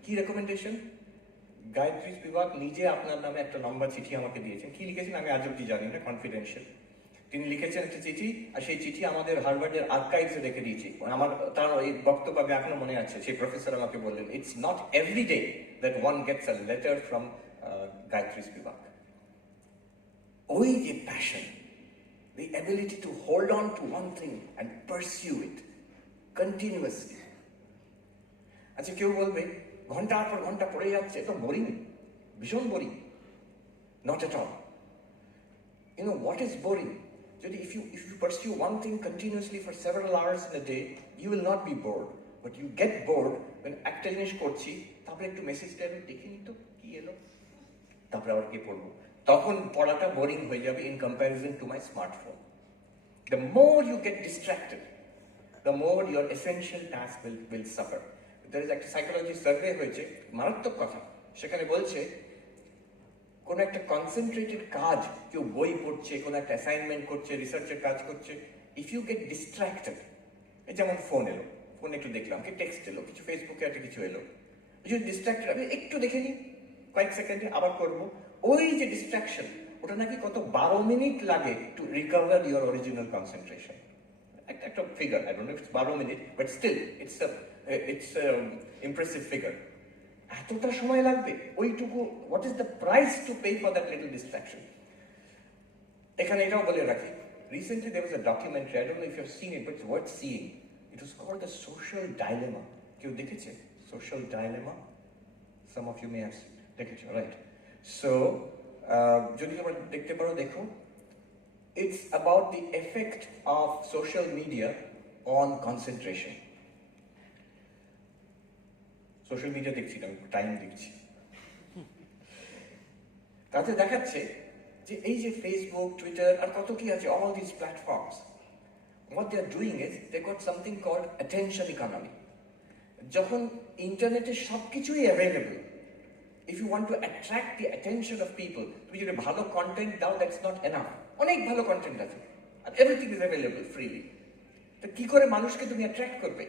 কি রেকমেন্ডেশন? গায়ত্রী বিভাগ নিজে আপনার নামে একটা লম্বা চিঠি আমাকে দিয়েছেন। কি লিখেছেন আমি আজ অব্দি জানি না, কনফিডেন্সিয়াল। তিনি লিখেছেন একটা চিঠি, আর সেই চিঠি আমাদের হার্ভার্ডের আর্কাইভসে রেখে দিয়েছি। আমার তার এই বক্তব্য আমি এখনো মনে আছে। সেই প্রফেসর আমাকে বললেন, it's not every day that one gets a letter from Gayatri বিভাগ। ওই যে passion, the ability to hold on to one thing and pursue it continuously. আচ্ছা, কেউ বলবে ঘন্টার পর ঘন্টা পড়ে যাচ্ছে, তো বোরিং, ভীষণ boring. Not at all. You know what is boring? যদি if you pursue one thing continuously for several hours in a day, you will not be bored. But you get bored when একটা জিনিস করছি, তারপরে একটু মেসেজটা দেখিনি তো কি এলো, তারপরে আবার কি পড়বো, তখন পড়াটা বোরিং হয়ে যাবে in comparison to my smartphone. The more you get distracted, the more your essential task will suffer. There is একটা সাইকোলজি সার্ভে হয়েছে, মারাত্মক কথা। সেখানে বলছে, কোন একটা কনসেন্ট্রেটেড কাজ, কেউ বই পড়ছে, কোন একটা অ্যাসাইনমেন্ট করছে, রিসার্চের কাজ করছে, ইফ ইউ গেট ডিস্ট্রাক্টেড, যেমন ফোন এলো, ফোন একটু দেখলাম, কি টেক্সট এলো, কিছু ফেসবুকে একটা কিছু এলো, যদি ডিস্ট্রাক্টেড, আমি একটু দেখে নিই, কয়েক সেকেন্ডে আবার করবো, ওই যে ডিস্ট্রাকশন, ওটা নাকি কত 12 মিনিট লাগে to recover your original concentration. একটা figure, I don't know it's 12 minute, but still it's impressive figure. এতটা সময় লাগবে ওইটুকু, what is the price to pay for that little distraction? এখানে এটাও বলে রাখি, recently there was a documentary, I don't know if you have seen it, but it's worth seeing. It was called the social dilemma. কেউ দেখেছে social dilemma? Some of you may have দেখেছো, রাইট? সো যদি তোমরা দেখতে পারো, দেখো, it's about the effect of social media on concentration. Social media দেখছি না, টাইম দেখছি। তাতে দেখাচ্ছে যে এই যে ফেসবুক, টুইটার আর কত কি আছে, all these platforms, what they are doing is they got something called attention economy. যখন ইন্টারনেটে সবকিছুই available, if you want to attract the attention of people, তুমি যদি ভালো কন্টেন্ট দাও, that's not enough. অনেক ভালো কন্টেন্ট আছে, আর everything is available freely. তো কি করে মানুষকে তুমি অ্যাট্রাক্ট করবে?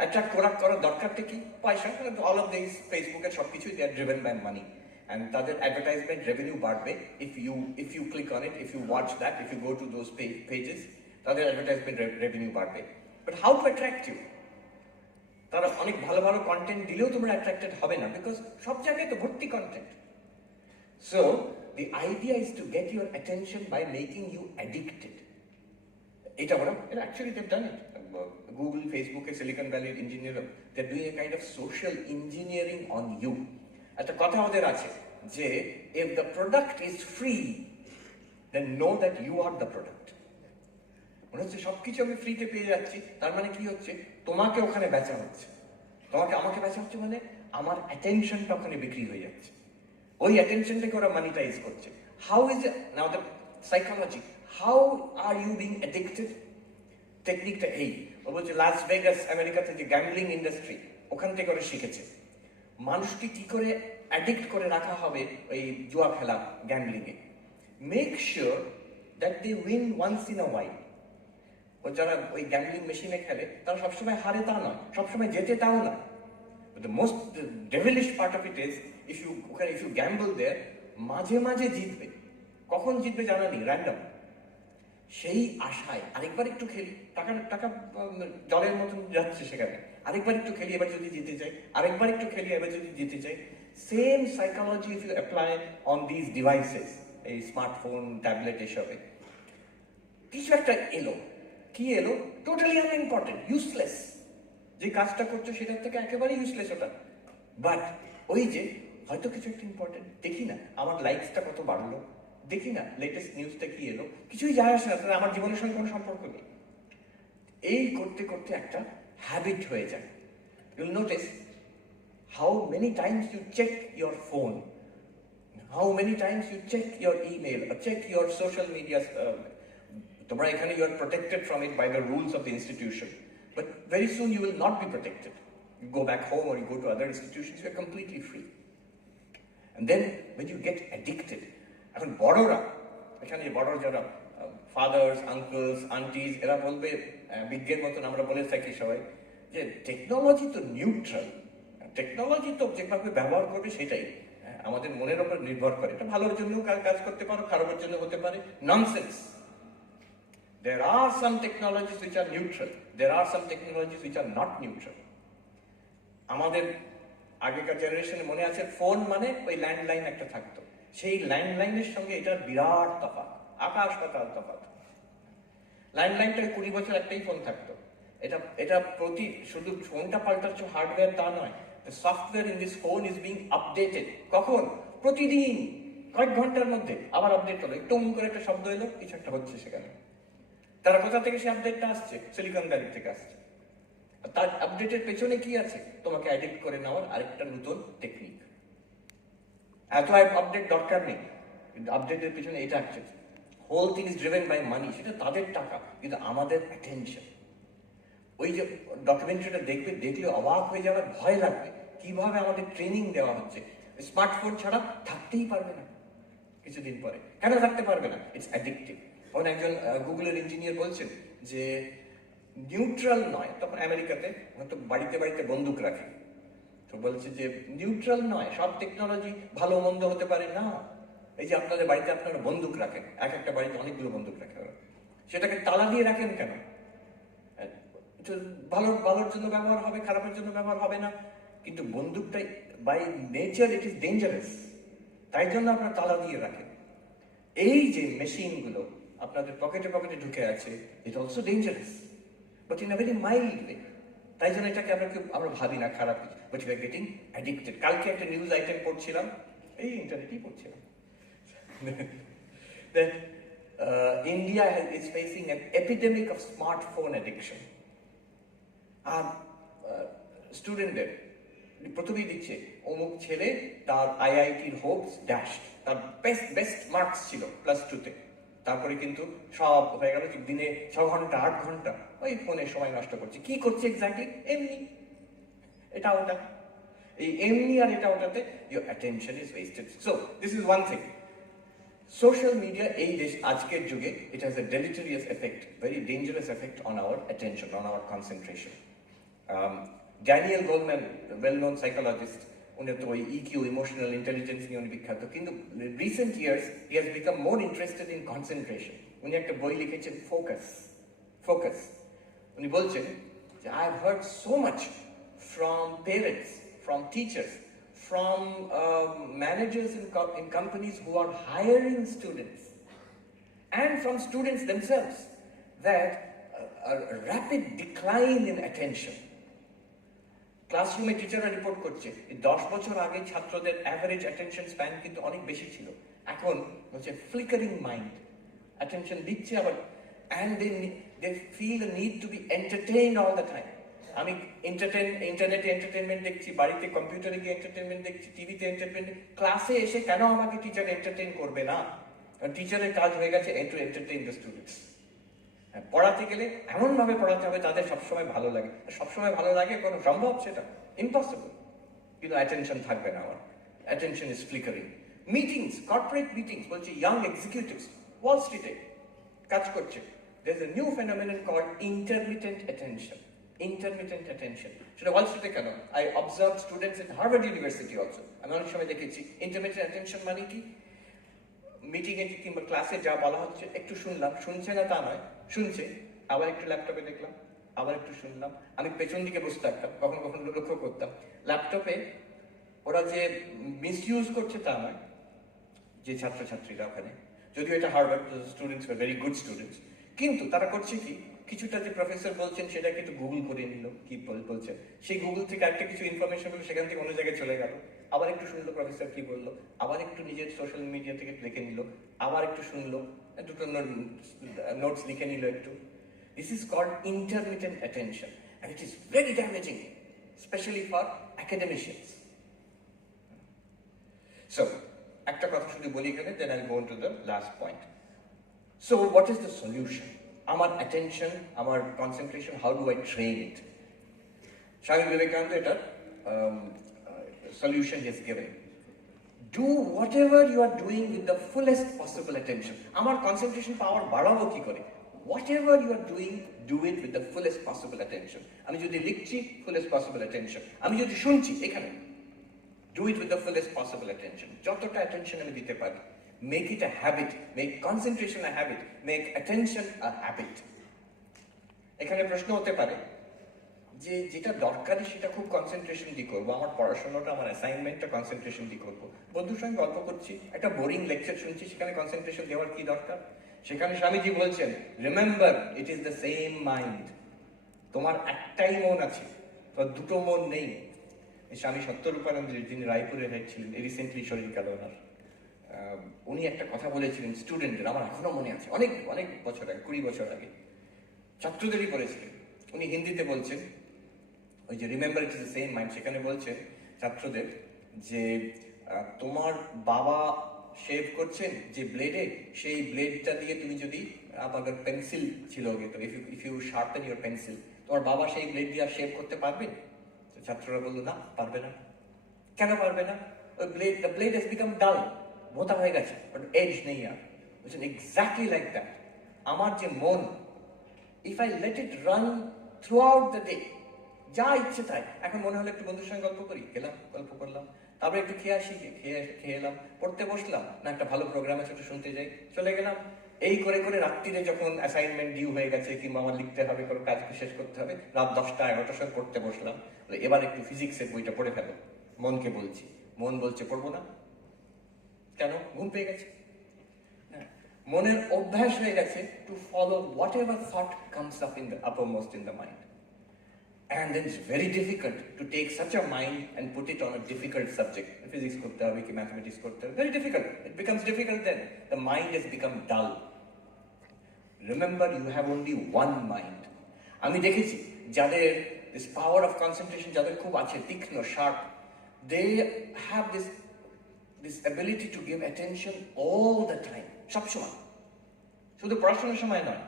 অ্যাট্রাক্ট করার দরকারটা কি? পয়সা। অল অফ দিস ফেসবুকের সবকিছুই দে আর ড্রিভেন বাই মানি, অ্যান্ড তাদের অ্যাডভার্টাইজমেন্ট রেভিনিউ বাড়বে if you click on it, if you watch that, if you go to those pages, তাদের অ্যাডভার্টাইজমেন্ট রেভিনিউ বাড়বে। But how to attract you? তারা অনেক ভালো ভালো কন্টেন্ট দিলেও তোমরা অ্যাট্রাক্টেড হবে না, বিকজ সব জায়গায় তো ভর্তি content. So the idea is to get your attention by making you addicted. এটা ওরা, actually they've done it. Google, Facebook, Silicon Valley engineer, they're doing a kind of social engineering on you. একটা কথা ওদের আছে যে if the product is free, then know that you are the product. মনে হচ্ছে সবকিছু আমি ফ্রিতে পেয়ে যাচ্ছি, তার মানে কি হচ্ছে, তোমাকে ওখানে বেচা হচ্ছে, আমাকে বেচা হচ্ছে, মানে আমার অ্যাটেনশনটা ওখানে বিক্রি হয়ে যাচ্ছে, ওই অ্যাটেনশনটাকে ওরা মানিটাইজ করছে। How is now the psychology, how are you being addicted? টেকনিকটা এই, ও বলছে লাস ভেগাস আমেরিকাতে যে গ্যাম্বলিং ইন্ডাস্ট্রি, ওখান থেকে ওরা শিখেছে মানুষকে কি করে অ্যাডিক্ট করে রাখা হবে ওই জুয়া খেলা, গ্যাম্বলিংয়ে। Make sure that they win once in a while. ও যারা ওই গ্যাম্বলিং মেশিনে খেলে, তারা সবসময় হারে তা নয়, সবসময় জেতে তাও না। But the most devilish part of it is, if you gamble there, মাঝে মাঝে জিতবে। কখন জিতবে জানা নেই, র্যান্ডম। সেই আশায় আরেকবার একটু খেলি, টাকা জলের মতন যাচ্ছে সেখানে, আরেকবার একটু খেলি, এবার যদি জিতে যাই, আরেকবার একটু খেলি, এবার যদি জিতে যাই। Same psychology if you apply on this devices, এই স্মার্টফোন, ট্যাবলেট, এসবে। কিছু একটা এলো, কি এলো? টোটালি আনইম্পর্টেন্ট, ইউজলেস, যে কাজটা করছো সেটার থেকে একেবারে ইউজলেস ওটা। বাট ওই যে হয়তো কিছু একটা ইম্পর্টেন্ট, দেখি না আমার লাইকসটা কত বাড়লো, দেখি না লেটেস্ট নিউজটা কি এলো, কিছুই যায় আসে না, তাহলে আমার জীবনের সঙ্গে কোনো সম্পর্ক নেই। এই করতে করতে একটা হ্যাবিট হয়ে যায়। You'll notice how many times you check your phone, how many times you check your email or check your social media. তোমরা এখানে you are protected from it by the rules of the institution, but very soon you will not be protected. You go back home or you go to other institutions, you are completely free. And then when you get addicted, এখন বড়রা, এখানে বড় যারা ফাদার্স, আঙ্কেলস, আন্টিজ, এরা বলবে বিজ্ঞের মতন আমরা বলে থাকি সবাই যে টেকনোলজি তো নিউট্রাল, টেকনোলজি তো যেভাবে ব্যবহার করবে সেটাই আমাদের মনের উপর নির্ভর করে, এটা ভালোর জন্য কাজ করতে পারো, খারাপের জন্য হতে পারে। Nonsense. There are some technologies which are neutral, there are some technologies which are not neutral. আমাদের আগেকার জেনারেশনে মনে আছে ফোন মানে ওই ল্যান্ডলাইন একটা থাকতো, সেই ল্যান্ডলাইনের সঙ্গে এটার বিরাট তফাৎ, আকাশ পাতাল তফাৎ। ল্যান্ডলাইনটা 20 বছর একটাই ফোন থাকতো, এটা প্রতি শুধু ফোনটা পাল্টাচ্ছ হার্ডওয়্যার তা নয়, the software in this phone is being updated। কখন? প্রতিদিন, কয়েক ঘন্টার মধ্যে আবার আপডেট হলো, টুম করে একটা শব্দ এলো, কিছু একটা হচ্ছে সেখানে। তারা কোথা থেকে সে আপডেটটা আসছে? সিলিকন ভ্যালি থেকে আসছে। তার আপডেটের পেছনে কি আছে? তোমাকে অ্যাডিক্ট করে নেওয়ার আরেকটা নতুন টেকনিক। এত আপডেট দরকার নেই, কিন্তু আপডেটের পেছনে এটা আছে। Whole thing is driven by money, সেটা তাদের টাকা, কিন্তু আমাদের অ্যাটেনশন। ওই যে ডকুমেন্টারিটা দেখলে অবাক হয়ে যাওয়ার ভয় লাগবে, কিভাবে আমাদের ট্রেনিং দেওয়া হচ্ছে। স্মার্টফোন ছাড়া থাকতেই পারবে না কিছুদিন পরে। কেন থাকতে পারবে না? It's addictive. তখন একজন গুগলের ইঞ্জিনিয়ার বলছেন যে নিউট্রাল নয়, তখন আমেরিকাতে হয়তো বাড়িতে বাড়িতে বন্দুক রাখে, তো বলছে যে নিউট্রাল নয়, সব টেকনোলজি ভালো মন্দ হতে পারে না। এই যে আপনাদের বাড়িতে আপনারা বন্দুক রাখেন, এক একটা বাড়িতে অনেকগুলো বন্দুক রাখে, সেটাকে তালা দিয়ে রাখেন কেন? ভালোর জন্য ব্যবহার হবে, খারাপের জন্য ব্যবহার হবে না, কিন্তু বন্দুকটাই by nature it is dangerous, তাই জন্য আপনারা তালা দিয়ে রাখেন। এই যে মেশিনগুলো আপনাদের পকেটে পকেটে ঢুকে আছে, it also dangerous, but in a very mild way. তাই জন্য এটাকে আমরা ভাবি না খারাপ কিছু, but you are getting addicted. কালকে একটা নিউজ আইটেম পড়ছিলাম, এই ইন্টারনেটেই পড়ছিলাম, that India is facing an epidemic of smartphone addiction. আর স্টুডেন্টদের প্রথমেই দিচ্ছে অমুক ছেলে, তার আইআইটির হোপস ড্যাশড, তার বেস্ট মার্কস ছিল +2-তে, তারপরে কিন্তু সব হয়ে গেল, দিনে 6 ঘন্টা 8 ঘন্টা ওই ফোনে সময় নষ্ট করছে। কি করছে এক্স্যাক্টলি? এমনি এটা ওটা, এই এমনি আর এটা ওটাতে your attention is wasted. So this is one thing. Social media এই দেশ আজকের যুগে it has a deleterious effect, very dangerous effect on our attention, on our concentration. Daniel Goleman, the well-known psychologist, উনি তো ওই EQ, emotional intelligence নিয়ে উনি বিখ্যাত, কিন্তু recent years he has become more interested in concentration. উনি একটা বই লিখেছেন focus. উনি বলছেন যে I have heard so much from parents, from teachers, from managers in companies who are hiring students, and from students themselves, that a rapid decline in attention. ক্লাসরুমে টিচাররা রিপোর্ট করছে 10 বছর আগে ছাত্রদের অ্যাভারেজ অ্যাটেনশন স্প্যান কিন্তু অনেক বেশি ছিল, এখন হচ্ছে ফ্লিকারিং মাইন্ড, অ্যাটেনশন দিচ্ছে আবার, and they feel the need to be entertained all the time. আমি ইন্টারনেটে এন্টারটেনমেন্ট দেখছি, বাড়িতে কম্পিউটারে গিয়ে এন্টারটেনমেন্ট দেখছি, টিভিতে এন্টারটেনমেন্ট, ক্লাসে এসে কেন আমাকে টিচার এন্টারটেইন করবে না? কারণ টিচারের কাজ হয়ে গেছে টু এন্টারটেইন দ্য স্টুডেন্টস। পড়াতে গেলে এমনভাবে পড়াতে হবে তাদের সবসময় ভালো লাগে, সবসময় ভালো লাগে কোনো সম্ভব? সেটা ইম্পসিবল। কিন্তু অ্যাটেনশন থাকবে না আমার, attention is flickering. Meetings, corporate meetings, বলছি ইয়াং এক্সিকিউটিভস ওয়াল স্ট্রিটে কাজ করছে, there is a new phenomenon called intermittent attention. সেটা ওয়াল স্ট্রিটে কেন? I observed students in Harvard University also. আমি অনেক সময় দেখেছি intermittent attention মানে কি, মিটিংয়ে কিংবা ক্লাসে যা বলা হচ্ছে একটু শুনলাম, শুনছে না তা নয়, শুনছে, আবার একটু ল্যাপটপে দেখলাম, আবার একটু শুনলাম। আমি পেছন দিকে বসে থাকতাম, কখনো কখনো লক্ষ্য করতাম ল্যাপটপে ওরা যে মিসইউজ করছে তা নয়, যে ছাত্রছাত্রীরা ওখানে, যদিও এটা Harvard, students very good students, কিন্তু তারা করছে কি কিছুটা যে প্রফেসর বলছেন সেটাকে একটু গুগল করে নিল, কি বলছেন, সেই গুগল থেকে একটা কিছু ইনফরমেশন পেলো, সেখান থেকে অন্য জায়গায় চলে গেল, আবার একটু শুনলো প্রফেসর কি বললো, আবার একটু নিজের সোশ্যাল মিডিয়া থেকে লিখে নিল, আবার একটু শুনলো, দুটো নোটস লিখে নিল একটু। This is called intermittent attention, and it is very damaging, especially for academicians. So, একটা কথা শুধু বলি এখানে, then I'll go on to the last point. So, what is the solution? Our attention, our concentration, how do I train it? Swami Vivekananda এটা solution he has given. Do whatever you are doing with the fullest possible attention. Our concentration power বাড়াবো কি করে? Whatever you are doing, do it with the fullest possible attention. আমি যদি লিখছি, fullest possible attention. আমি যদি শুনছি এখানে, do it with the fullest possible attention. যতটা attention আমি দিতে পারি। Make it a habit. Make concentration a habit. Make attention a habit. এখানে প্রশ্ন হতে পারে যে যেটা দরকারি সেটা খুব কনসেন্ট্রেশন দিয়ে করবো, আমার পড়াশোনাটা, আমার অ্যাসাইনমেন্টটা কনসেন্ট্রেশন দিয়ে করবো। বন্ধুর সঙ্গে গল্প করছি, একটা বোরিং লেকচার শুনছি, সেখানে কনসেন্ট্রেশন দেওয়ার কি দরকার? সেখানে স্বামীজি বলছেন, remember it is the same mind. তোমার একটাই মন আছে, তোমার দুটো মন নেই। স্বামী সত্যরূপানন্দজি, যিনি রায়পুরের হেড ছিলেন, রিসেন্টলি শরীর গেল ওনার, উনি একটা কথা বলেছিলেন স্টুডেন্টদের, আমার এখনো মনে আছে, অনেক অনেক বছর আগে, 20 বছর আগে ছাত্রদেরই করেছিলেন। উনি হিন্দিতে বলছেন, ওই যে remember it is the same mind, সেখানে বলছেন ছাত্রদের যে তোমার বাবা শেভ করছেন যে ব্লেডে, সেই ব্লেডটা দিয়ে তুমি যদি, আমাদের পেন্সিল ছিল আগে, তো if you sharpen your pencil, তোমার বাবা সেই ব্লেড দিয়ে আর শেভ করতে পারবেন? ছাত্ররা বললো না, পারবে না। কেন পারবে না? ওই দ্য ব্লেড হ্যাজ বিকাম ডাল, ভোঁতা হয়ে গেছে, বাট এজ নেই আর। বলছেন এক্স্যাক্টলি লাইক দ্যাট। আমার যে মন, if I let it run through out the day, যা ইচ্ছে তাই, এখন মনে হলো একটু বন্ধুর সঙ্গে গল্প করি, গেলাম, গল্প করলাম, তারপরে একটু খেয়ে আসি, খেয়ে এলাম, পড়তে বসলাম, না একটা ভালো প্রোগ্রামে ছোট শুনতে যাই, চলে গেলাম। এই করে করে রাত্রিরে যখন অ্যাসাইনমেন্ট ডিউ হয়ে গেছে, কিংবা আমার লিখতে হবে, কোনো কাজ শেষ করতে হবে, রাত 10টা 11টার সময় পড়তে বসলাম, এবার একটু ফিজিক্সের বইটা পড়ে ফেলো। মনকে বলছি, মন বলছে পড়বো না, কেন? ঘুম পেয়ে গেছে। মনের অভ্যাস হয়ে গেছে to follow what ever thought comes up in the uppermost in the mind. And then it's very difficult to take such a mind and put it on a difficult subject. Physics korte hobe ki mathematics korte hobe, very difficult. It becomes difficult then. The mind has become dull. Remember, you have only one mind. Ami dekhechi jader this power of concentration jader khub ache, তীক্ষ্ণ, sharp, they have this ability to give attention all the time, সব সময়, শুধু পড়াশোনার সময় নয়।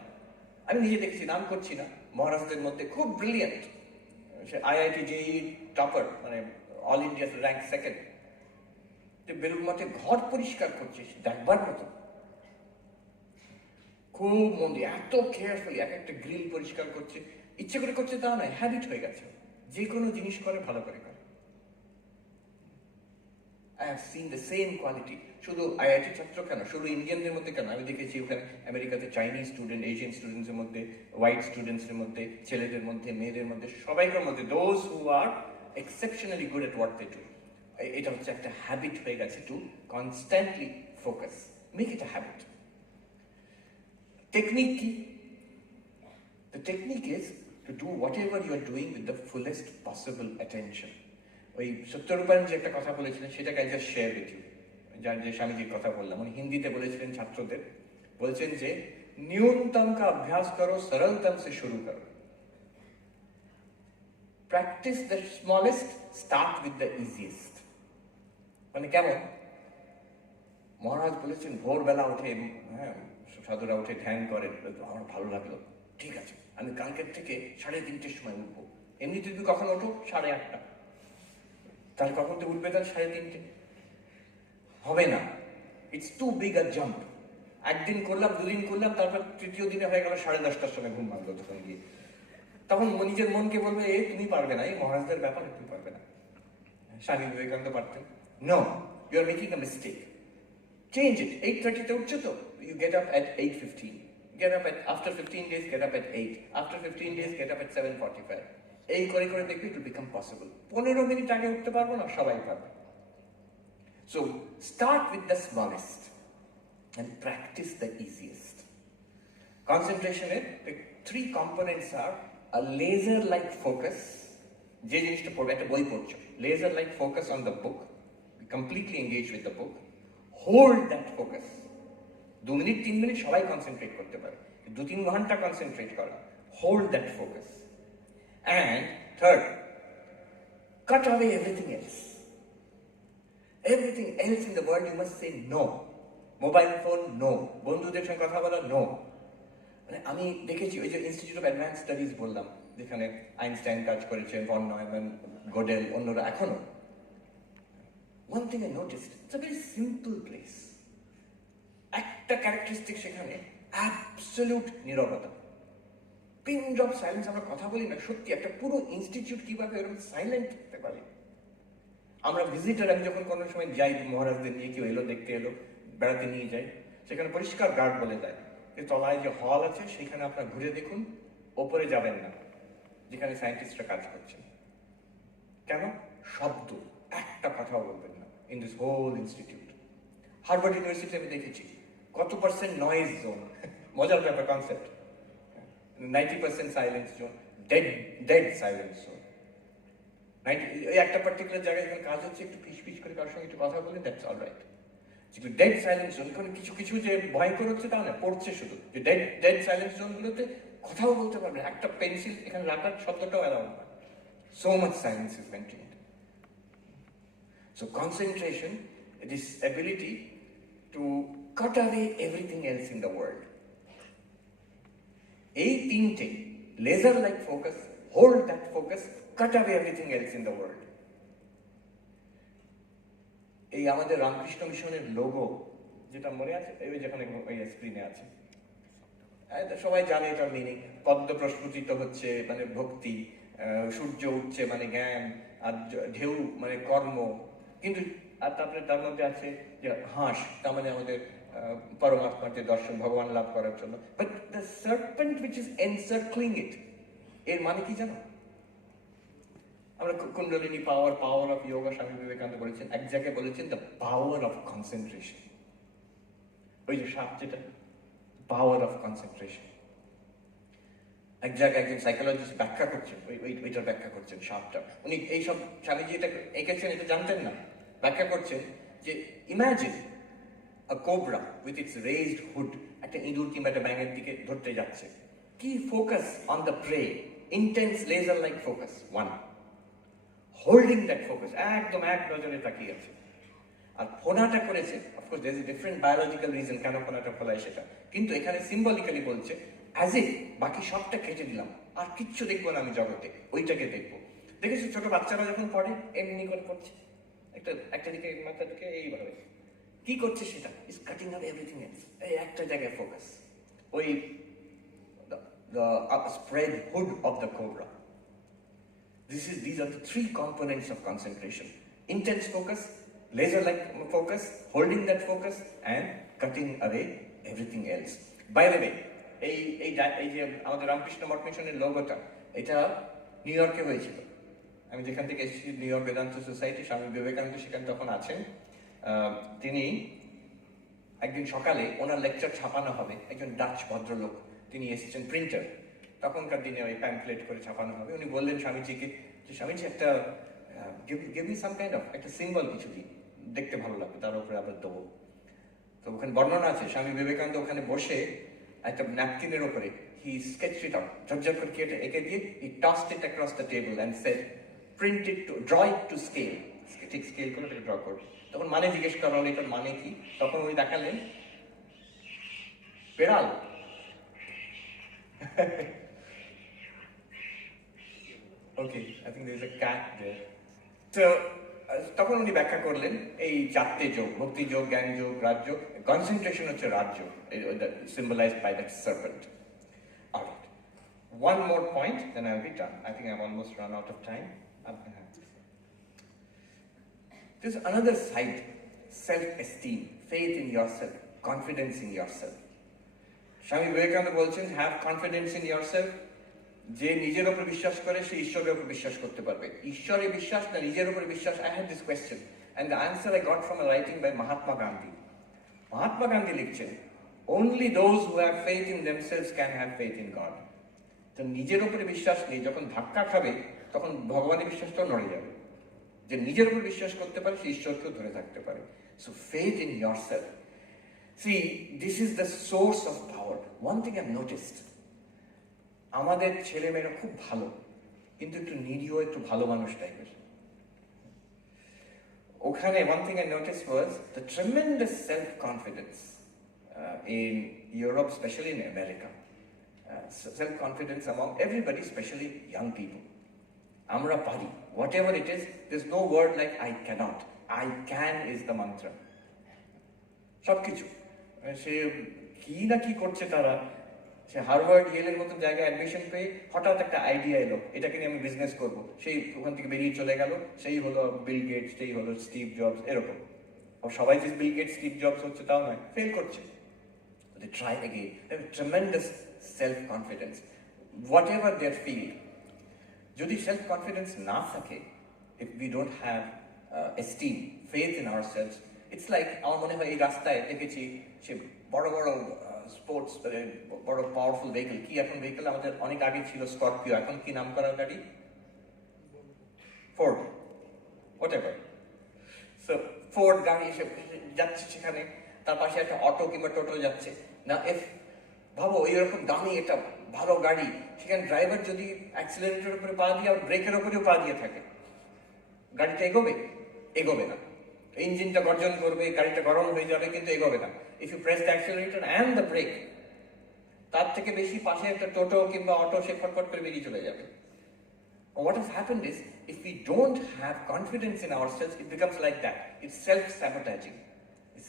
আমি নিজে দেখেছি, নাম করছি না, মহারাষ্ট্রের মধ্যে খুব ব্রিলিয়েন্ট, সে IIT JEE টপার, মানে all India rank second, Belur মঠে ঘর পরিষ্কার করছে, দেখবার মতো, খুব মন দিয়ে, এত কেয়ারফুলি এক একটা গ্রিল পরিষ্কার করছে, ইচ্ছে করে করছে তা নয়, হ্যাবিট হয়ে গেছে, যে কোনো জিনিস করে ভালো করে করে। I have seen the same quality. শুধু IIT ছাত্র কেন, শুধু ইন্ডিয়ানদের মধ্যে কেন, আমি দেখেছি ওখানে আমেরিকাতে চাইনিজ স্টুডেন্ট, এশিয়ান স্টুডেন্টসের মধ্যে, হোয়াইট স্টুডেন্টসের মধ্যে, ছেলেদের মধ্যে, মেয়েদের মধ্যে, সবাইকার মধ্যে, those who are exceptionally good at what they do. এটা হচ্ছে একটা হ্যাবিট হয়ে গেছে, to constantly focus, make it a habit. Technique কি? The technique is to do whatever you are doing with the fullest possible attention. ওই সত্যরূপায়ণ যে একটা কথা বলেছিলেন, সেটাকে I just share with you. যার যে স্বামীজির কথা বললাম, উনি হিন্দিতে বলেছিলেন ছাত্রদের, বলছেন যে न्यूनतम का अभ्यास करो, सरलतम से शुरू करो, practice the smallest, start with the easiest। মানে কেমন? মহারাজ বলেছেন ভোরবেলা উঠে, হ্যাঁ, সাধুরা উঠে ধ্যান করে, আমার ভালো লাগলো, ঠিক আছে, আমি কালকের থেকে 3:30টার সময় উঠবো। এমনিতে তুমি কখন ওঠো? 8:30। তাহলে কখন তো উঠবে? তাহলে 3:30। হবে না, it's too big a jump. একদিন করলাম, দুদিন করলাম, তারপর তৃতীয় দিনে হয়ে গেল 10:30টার সময় ঘুম ভাঙলো, তখন গিয়ে তখন নিজের মনকে বলবে, এ তুমি পারবে না, এই মহারাজদের ব্যাপারে তুমি পারবে না। স্বামী বিবেকানন্দ পারতেন। No, you are making a mistake, change it. 8:30-তে উঠছো তো, you get up at 8:15, get up at, after 15 days get up at 8, after 15 days get up at 7:45। এই করে করে দেখবি it will become possible। 15 minute আগে উঠতে পারবো না, সবাই পারবে। So start with the smallest and practice the easiest। Concentration-এর the three components are a laser-like focus, যে জিনিসটা পড়বে, একটা বই পড়ছো, laser-like focus on the book, be completely engaged with the book, hold that focus. 2 minute 3 minute সবাই কনসেন্ট্রেট করতে পারে, 2-3 ঘন্টা কনসেন্ট্রেট করা, hold that focus. And third, cut away everything else. Everything else in the world you must say no. Mobile phone no, বন্ধুদের সঙ্গে কথা বলা নো। মানে আমি দেখেছি ওই যে ইনস্টিটিউট অফ অ্যাডভান্স স্টাডিজ বললাম, যেখানে আইনস্টাইন কাজ করেছেন, ভন নয়ম্যান, গোডেল, অন্যরা এখনো। One thing I noticed, it's a very simple place. একটা ক্যারেক্টারিস্টিক সেখানে অ্যাবসলিউট নীরবতা, পিন ড্রপ সাইলেন্স। আমরা কথা বলি না, সত্যি একটা পুরো ইনস্টিটিউট কিভাবে এরকম সাইলেন্ট থাকতে পারে। আমরা ভিজিটার, আমি যখন কোনো সময় যাই মহারাজদের নিয়ে, কেউ এলো দেখতে এলো, বেড়াতে নিয়ে যাই, সেখানে পরিষ্কার গার্ড বলে দেয় যে তলায় যে হল আছে সেখানে আপনার ঘুরে দেখুন, ওপরে যাবেন না যেখানে সায়েন্টিস্টরা কাজ করছেন। কেন? শব্দ, একটা কথাও বলবেন না in this whole institute. Harvard university আমি দেখেছি কত পার্সেন্ট নয়েজ জোন, মজার ব্যাপার concept, 90% silence zone, dead silence zone. একটা পার্টিকুলার জায়গায় যখন কাজ হচ্ছে একটু পিছ পিছ করে কারোর সঙ্গে একটু কথা বলে, দ্যাটস অল রাইট। কিন্তু ডেড সাইলেন্স জোন, কারণ কিছু কিছু যে ভয়ঙ্কর হচ্ছে তা না, পড়ছে শুধু, যে ডেড সাইলেন্স জোনগুলোতে কথাও বলতে পারবে না, একটা পেন্সিল এখানে রাখার শব্দটাও অ্যালাউড না। So much silence is maintained. So concentration, this ability to cut away everything else in the world. এই তিনটে, laser like focus, hold that focus, cut away everything else in the world. এই আমাদের রামকৃষ্ণ মিশনের লোগো, যেটা মনে আছে, এই যেখানে স্ক্রিনে আছে, সবাই জানে এটার মিনিং। পদ্ম প্রস্ফুটিত হচ্ছে মানে ভক্তি, সূর্য উঠছে মানে জ্ঞান, আর ঢেউ মানে কর্ম। কিন্তু আর তারপরে তার মধ্যে আছে যে হাঁস, তার মানে আমাদের পরমাত্মার যে দর্শন, ভগবান লাভ করার জন্য। But the serpent which is encircling it, এর মানে কি জানো? আমরা কুণ্ডলিনী পাওয়ার অফ যোগা, স্বামী বিবেকানন্দ বলেছেন, এক জায়গায় বলেছেন দ্য পাওয়ার অফ কনসেন্ট্রেশন। ওই যে সাপ, যেটা পাওয়ার অফ কনসেন্ট্রেশন। এক জায়গায় একজন সাইকোলজিস্ট ব্যাখ্যা করছেন, ওইটার ব্যাখ্যা করছেন সাপটা। উনি এইসব স্বামীজি এটা এঁকেছেন, এটা জানতেন না, ব্যাখ্যা করছেন যে imagine a cobra with its raised hood, একটা ইঁদুর কিংবা একটা ব্যাঙের দিকে ধরতে যাচ্ছে। কি focus on the prey, intense laser like focus, one, holding that focus, একদম এক নজরে তাকিয়ে আছে। আর ফোনাটা করেছে, of course there is a different biological reason কেন ফোনাটা ফলায় সেটা, কিন্তু এখানে সিম্বলিক্যালি বলছে অ্যাজ এ বাকি সবটা কেটে দিলাম, আর কিচ্ছু দেখবো না আমি জগতে, ওইটাকে দেখবো। দেখেছো ছোট বাচ্চারা যখন পড়ে এমনি করে পড়ছে, একটা দিকে মাথা দিকে এইভাবে কি করছে, সেটা is cutting up everything else, এই একটা জায়গায় ফোকাস। ওই the spread hood of the cobra. These are the three components of concentration: intense focus, laser-like focus, holding that focus, and cutting away everything else. By the way, এই যে আমাদের রামকৃষ্ণ মঠ মিশনের লোগোটা, এটা নিউ ইয়র্কে হয়েছিল। আমি যেখান থেকে এসেছি, new York Vedanta society, Swami Vivekananda সেখানে তখন আছেন। তিনি একদিন সকালে ওনার লেকচার ছাপানো হবে, একজন ডাচ ভদ্রলোক, তিনি এসেছেন প্রিন্টার, তখনকার দিনে ওই প্যাম্পলেট করে ছাপানো হবে। উনি বললেন স্বামীজিকে যে স্বামীজি একটা give me some kind of একটা সিম্বল কিছু দিই, দেখতে ভালো লাগবে, তার উপরে আবার দেবো। তো ওখানে বর্ণনা আছে, স্বামী বিবেকানন্দ ওখানে বসে একটা ন্যাপকিনের ওপরে হি স্কেচড ইট আউট, ঝরঝর করে কেটে এঁকে দিয়ে he tossed it across the table and said print it to draw it to scale, ঠিক স্কেল করে ড্র করো। তখন মানে জিজ্ঞেস করা হলো এটার মানে কি, তখন উনি দেখালেন বেড়াল। Okay, I think there is a cat there. তো তখন উনি ব্যাখ্যা করলেন এই চারটে যোগ, ভক্তি যোগ, জ্ঞান যোগ, রাজ্য, কনসেন্ট্রেশন হচ্ছে রাজ্য, symbolized by that serpent. All right. One more point, then I'll be done. I think I've almost run out of time. There's another side, self-esteem, faith in yourself, confidence in yourself. Swami Vivekananda বলছেন, have confidence in yourself. যে নিজের উপর বিশ্বাস করে সে ঈশ্বরের উপর বিশ্বাস করতে পারবে। ঈশ্বরে বিশ্বাস না নিজের উপর বিশ্বাস? I had this question and the answer I got from a writing by Mahatma Gandhi. Mahatma Gandhi লিখছেন, Only those who have faith in themselves can have faith in God. তো নিজের উপরে বিশ্বাস নেই, যখন ধাক্কা খাবে তখন ভগবানের বিশ্বাসটাও নড়ে যাবে। যে নিজের উপর বিশ্বাস করতে পারে সে ঈশ্বরকেও ধরে থাকতে পারে। So faith in yourself. See, this is the source of power. One thing I've noticed, আমাদের ছেলেমেয়েরা খুব ভালো, কিন্তু একটু নিরীহ, একটু ভালো মানুষ টাইপের। ওখানে one thing I noticed was the tremendous self-confidence in Europe, especially in America. Self-confidence among everybody, especially young people. Amra pari, whatever it is, there's no word like I cannot. I can is the mantra. সবকিছু সে কি না কি করছে তারা, সে হার্ভার্ড ইয়েলের মতো জায়গায় অ্যাডমিশন পেয়ে হঠাৎ একটা আইডিয়া এলো, এটাকে নিয়ে আমি বিজনেস করবো, সেই ওখান থেকে বেরিয়ে চলে গেল, সেই হলো বিল গেটস, সেই হলো স্টিভ জবস, এরকম। সবাই যে বিল গেটস স্টিভ জবস হচ্ছে তাও নয়, ফেল করছে। They try again. They have tremendous self-confidence, whatever their field. যদি self-confidence না থাকে, if we don't have esteem, faith in ourselves, it's like আমার মনে হয় এই রাস্তায় দেখেছি সে বড় বড় স্পোর্টস, বড় পাওয়ারফুল ভেহিকল, কি এখন ভেহিকল আমাদের অনেক আগে ছিল স্করপিও, এখন কি নাম করা গাড়ি? Ford, whatever. So ফোর্ড গাড়ি এসে যাচ্ছে সেখানে, তার পাশে একটা অটো কিংবা টোটো যাচ্ছে না, ভাবো এইরকম দামি একটা ভালো গাড়ি, সেখানে ড্রাইভার যদি অ্যাক্সিলারেটরের উপরে পা দিয়ে আর ব্রেকের উপরেও পা দিয়ে থাকে, গাড়িটা এগোবে না। ইঞ্জিনটা গর্জন করবে, গাড়িটা গরম হয়ে যাবে, কিন্তু এগোবে না। If you press the accelerator and the brake, তার থেকে বেশি পাশে একটা টোটো কিংবা অটো সে ফটফট করে বেরিয়ে চলে যাবে। What has happened is, if we don't have confidence in ourselves, it becomes like that. It's self-sabotaging.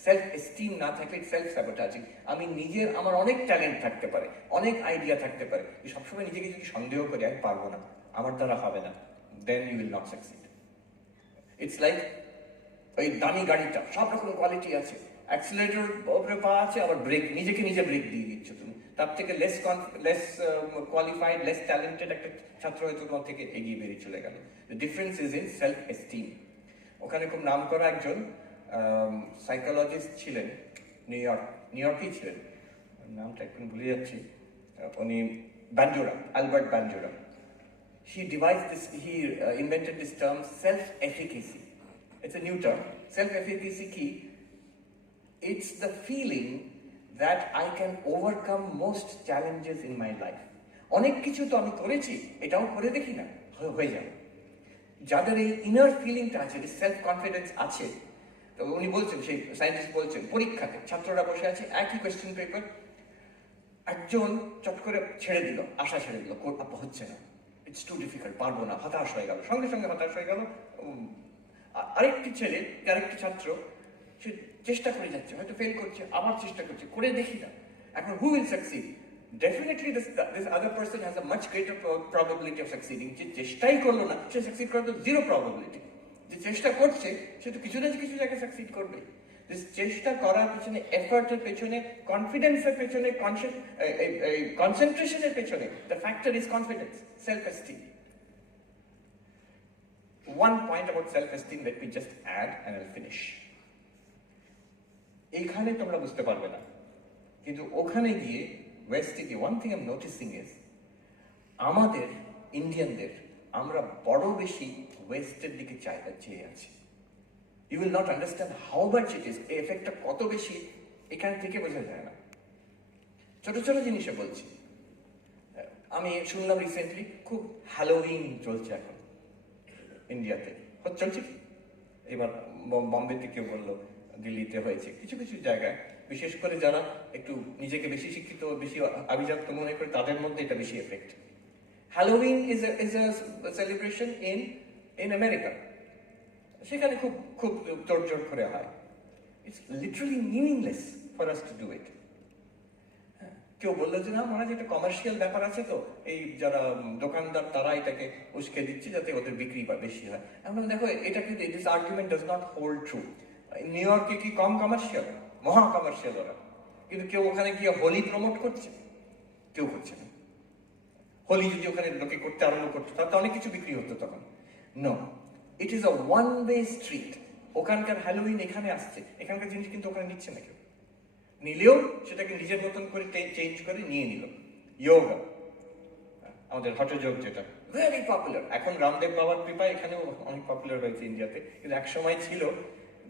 Self-esteem না থাকলে self-sabotaging. আমি নিজের, আমার অনেক ট্যালেন্ট থাকতে পারে, অনেক আইডিয়া থাকতে পারে, সবসময় নিজেকে যদি সন্দেহ করি আমি পারবো না, আমার দ্বারা হবে না, then you will not succeed. It's like ওই দামি গাড়িটা, সব রকম কোয়ালিটি আছে, অ্যাক্সিলারেটর উপরে পা আছে, আবার ব্রেক, নিজেকে নিজে ব্রেক দিয়ে দিচ্ছ তুমি, তার থেকে লেস কোয়ালিফাইড, লেস ট্যালেন্টেড একটা ছাত্র হয়তো তোমার থেকে এগিয়ে বেরিয়ে চলে গেল। The difference is in self esteem. ওখানে খুব নাম করা একজন সাইকোলজিস্ট ছিলেন, নিউ ইয়র্কেই ছিলেন, নামটা এখন ভুলে যাচ্ছি, উনি Albert বান্ডুরা। He invented this term self-efficacy. It's a new term. Self-efficacy key. It's the feeling that I can overcome most challenges in my life. অনেক কিছু তো আমি করেছি, এটাও করে দেখি না, হয়ে যাবে। যাদের এই ইনার ফিলিংটা আছে, সেলফ কনফিডেন্স আছে, তো উনি বলছেন, সেই সায়েন্টিস্ট বলছেন, পরীক্ষাতে ছাত্ররা বসে আছে, একই কোয়েশ্চেন পেপার, একজন চট করে আশা ছেড়ে দিল, হচ্ছে না, ইটস টু ডিফিকাল্ট, পারবো না, হতাশ হয়ে গেল, সঙ্গে সঙ্গে হতাশ হয়ে গেল। আরেকটি ছাত্র, সে চেষ্টা করে যাচ্ছে, হয়তো ফেল করছে, আবার চেষ্টা করছে, করে দেখি না। এখন who will succeed? Definitely this other person has a much greater probability of succeeding. যে চেষ্টাই করলো না, সে সাকসিড করার তো জিরো প্রবাবিলিটি। যে চেষ্টা করছে সে তো কিছু না কিছু জায়গায় সাকসিড করবে। চেষ্টা করার পেছনে, এফর্টের পেছনে, কনফিডেন্সের পেছনে, কনসেন্ট্রেশনের পেছনে, the factor is confidence, self-esteem. One point about self-esteem, let me just add and I'll finish. এখানে তোমরা বুঝতে পারবে না, কিন্তু ওখানে গিয়ে ওয়েস্টে গিয়ে one thing I'm noticing is, আমাদের ইন্ডিয়ানদের, আমরা বড় বেশি ওয়েস্টের দিকে চেয়ে আছি। You will not understand how much it is, এই এফেক্টটা কত বেশি এখান থেকে বোঝা যায় না। ছোট ছোট জিনিসে বলছি, আমি শুনলাম রিসেন্টলি খুব হ্যালোউইন চলছে এখন ইন্ডিয়াতে, চলছে কি এবার বম্বেতে কেউ বললো, দিল্লিতে হয়েছে, কিছু কিছু জায়গায়, বিশেষ করে যারা একটু নিজেকে বেশি শিক্ষিত, বেশি আভিজাত্য মনে করে, তাদের মধ্যে এটা বেশি effect. Halloween is a celebration in America, সেখানে খুব খুব তোড়জোড় করে হয়। It's literally meaningless for us to do it. কেউ বললো যে না মহারাজ, এটা কমার্শিয়াল ব্যাপার আছে, তো এই যারা দোকানদার তারা এটাকে উস্কে দিচ্ছে যাতে ওদের বিক্রি বেশি হয়। আমরা দেখো, এটা কিন্তু this argument does not hold true. New ইয়র্কে কি কম কমার্শিয়াল? মহা কমার্শিয়াল ওরা, কিন্তু কেউ ওখানে গিয়ে হোলি প্রমোট করছে? কেউ করছে না। হোলি যদি ওখানে লোকে করতে আরম্ভ করতো তাতে অনেক কিছু বিক্রি হতো তখন। No, it is a one way street. ওখানকার হ্যালোউইন এখানে আসছে, এখানকার জিনিস কিন্তু ওখানে নিচ্ছে না কেউ। নিলেও সেটাকে নিজের মতন করে চেঞ্জ করে নিয়ে নিল। যোগা, আমাদের হঠযোগ যেটা ভেরি পপুলার, এখন রামদেব বাবার কৃপায় এখানেও অনেক পপুলার হয়েছে ইন্ডিয়াতে, কিন্তু এক সময় ছিল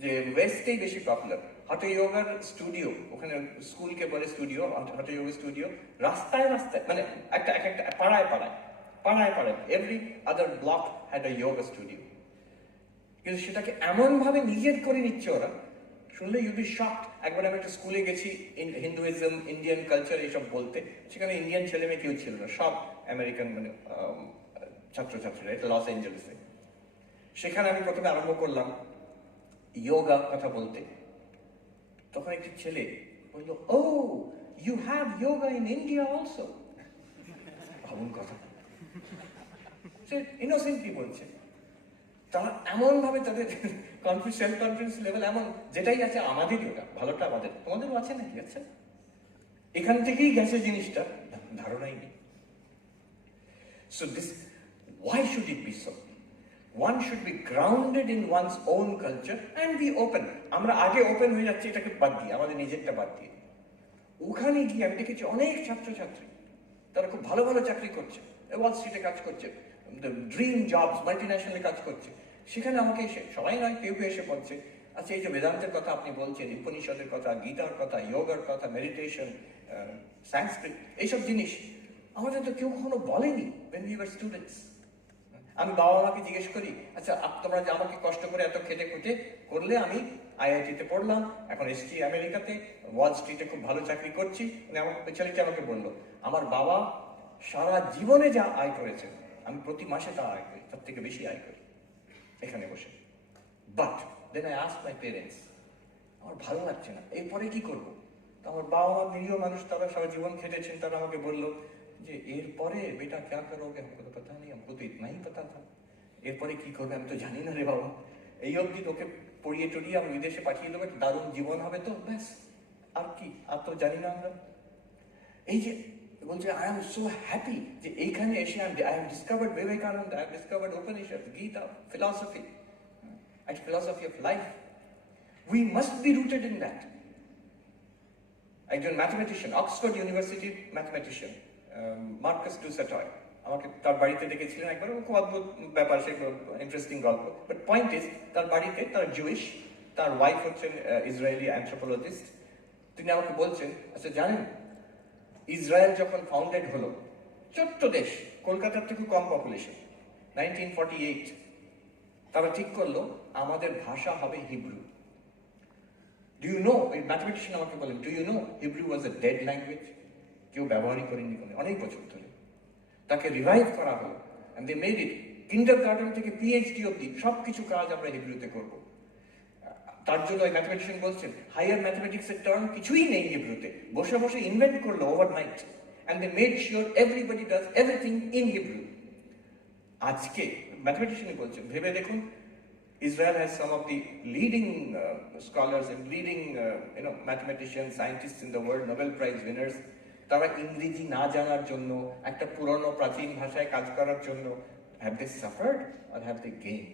যে ওয়েস্টেই বেশি পপুলার। হঠযোগার স্টুডিও, ওখানে স্কুলকে বলে স্টুডিও, হঠযোগ স্টুডিও, রাস্তায় রাস্তায়, মানে একটা পাড়ায় পাড়ায় পাড়ায় পাড়ায়, every other block had a yoga studio. কিন্তু সেটাকে এমনভাবে নিজের করে নিচ্ছে ওরা, শুনলে ইউ বি শকড। একবার আমি একটা স্কুলে গেছি, হিন্দুইজম, ইন্ডিয়ান কালচার এইসব বলতে, সেখানে ইন্ডিয়ান ছেলে মেয়ে কেউ ছিল না, সব আমেরিকান মানে ছাত্রছাত্রীরা, এটা লস অ্যাঞ্জেলেসে। সেখানে আমি প্রথমে আরম্ভ করলাম যোগা কথা বলতে, তখন একটি ছেলে বলল, oh you have yoga in India also. ভাবুন কথা, সে ইনোসেন্টলি বলছে। তারা এমন ভাবে তাদের সেলফ কনফিডেন্স লেভেল এমন, যেটাই আছে আমাদেরই, ওটা ভালোটা আমাদের, তোমাদেরও আছে নাকি? আছে, এখান থেকেই গেছে জিনিসটা, ধারণাই নেই। So this, why should it be so? One should be grounded in one's own culture and be open. আমরা আগে ওপেন হয়ে যাচ্ছি এটাকে বাদ দিয়ে, আমাদের নিজেরটা বাদ দিয়ে। ওখানে গিয়ে আমি দেখেছি অনেক ছাত্রছাত্রী, তারা খুব ভালো ভালো চাকরি করছে, ওয়াল স্ট্রিটে কাজ করছে, ড্রিম জবস, মাল্টিন্যাশনালে কাজ করছে। সেখানে আমাকে এসে, সবাই নয়, কেউ কেউ এসে বলছে, আচ্ছা এই যে বেদান্তের কথা আপনি বলছেন, উপনিষদের কথা, গীতার কথা, যোগার কথা, মেডিটেশন, সংস্কৃত, এইসব জিনিস আমাদের তো কেউ কখনো বলেনি when we were students. আমি বাবা মাকে জিজ্ঞেস করি, আচ্ছা তোমরা যে আমাকে কষ্ট করে এত খেটে খুঁটে করলে, আমি আইআইটিতে পড়লাম, এখন এসছি আমেরিকাতে, ওয়াল স্ট্রিটে খুব ভালো চাকরি করছি, মানে আমার ছেলেটি আমাকে বললো, আমার বাবা সারা জীবনে যা আয় করেছেন আমি প্রতি মাসে তা আয় করি, তার থেকে বেশি আয় করি এখানে বসে। But then I ask my parents, আমার ভালো লাগছে না, এরপরে কি করবো? তো আমার বাবা মা নিরীহ মানুষ, তারা সারা জীবন খেটেছেন, তারা আমাকে বললো যে এরপরে বেটা ক্যা করোগে, हमको तो पता नहीं, हमको तो इतना ही पता था। এরপরে কি করবে আমি তো জানি না রে বাবা, এই অবধি তোকে পড়িয়ে টড়িয়ে আমি বিদেশে পাঠিয়ে দেবো, একটা দারুণ জীবন হবে তো ব্যাস, আর কি, আর তো জানি না আমরা। এই যে বলছে, আই এম সো হ্যাপি যে এইখানে এসে I have discovered Vivekananda, I have discovered Upanishad, Gita, philosophy, and philosophy of life. We must be rooted in that. একজন ম্যাথমেটিশিয়ান, অক্সফোর্ড ইউনিভার্সিটির ম্যাথমেটিশিয়ান, মার্কাস ডু স্যাটয়, আমাকে তার বাড়িতে ডেকেছিলেন একবার, খুব অদ্ভুত ব্যাপার, সে ইন্টারেস্টিং গল্প। বাট পয়েন্ট ইজ, তার বাড়িতে, তার জুইশ, তার ওয়াইফ হচ্ছেন ইসরায়েলি অ্যান্থ্রোপোলজিস্ট। তিনি আমাকে বলছেন, আচ্ছা জানেন ইসরায়েল যখন ফাউন্ডেড হলো, ছোট্ট দেশ, কলকাতার থেকে কম পপুলেশন, 1948, তারা ঠিক করলো আমাদের ভাষা হবে হিব্রু। ডু ইউ নো, এই ম্যাথমেটিশিয়ান আমাকে বলেন, do you know Hebrew was a dead language, কেউ ব্যবহারই করেনি অনেক বছর ধরে, তাকে রিভাইভ করা হলো, and they made it, kinder garden থেকে পিএইচডি অব্দি সব কিছু কাজ আমরা হিব্রুতে করব। তার জন্য ওই ম্যাথমেটিশিয়ান বলছেন, হায়ার ম্যাথমেটিক্সের টার্ম কিছুই নেই হিব্রুতে, বসে বসে ইনভেন্ট করলো overnight, and they made sure everybody does everything in Hebrew. আজকে ম্যাথমেটিশিয়ান বলছেন, ভেবে দেখুন, Israel has some of the leading scholars and leading mathematicians, scientists in the world, Nobel Prize winners. তারা ইংরেজি না জানার জন্য, একটা পুরনো প্রাচীন ভাষায় কাজ করার জন্য, have they suffered or have they gained?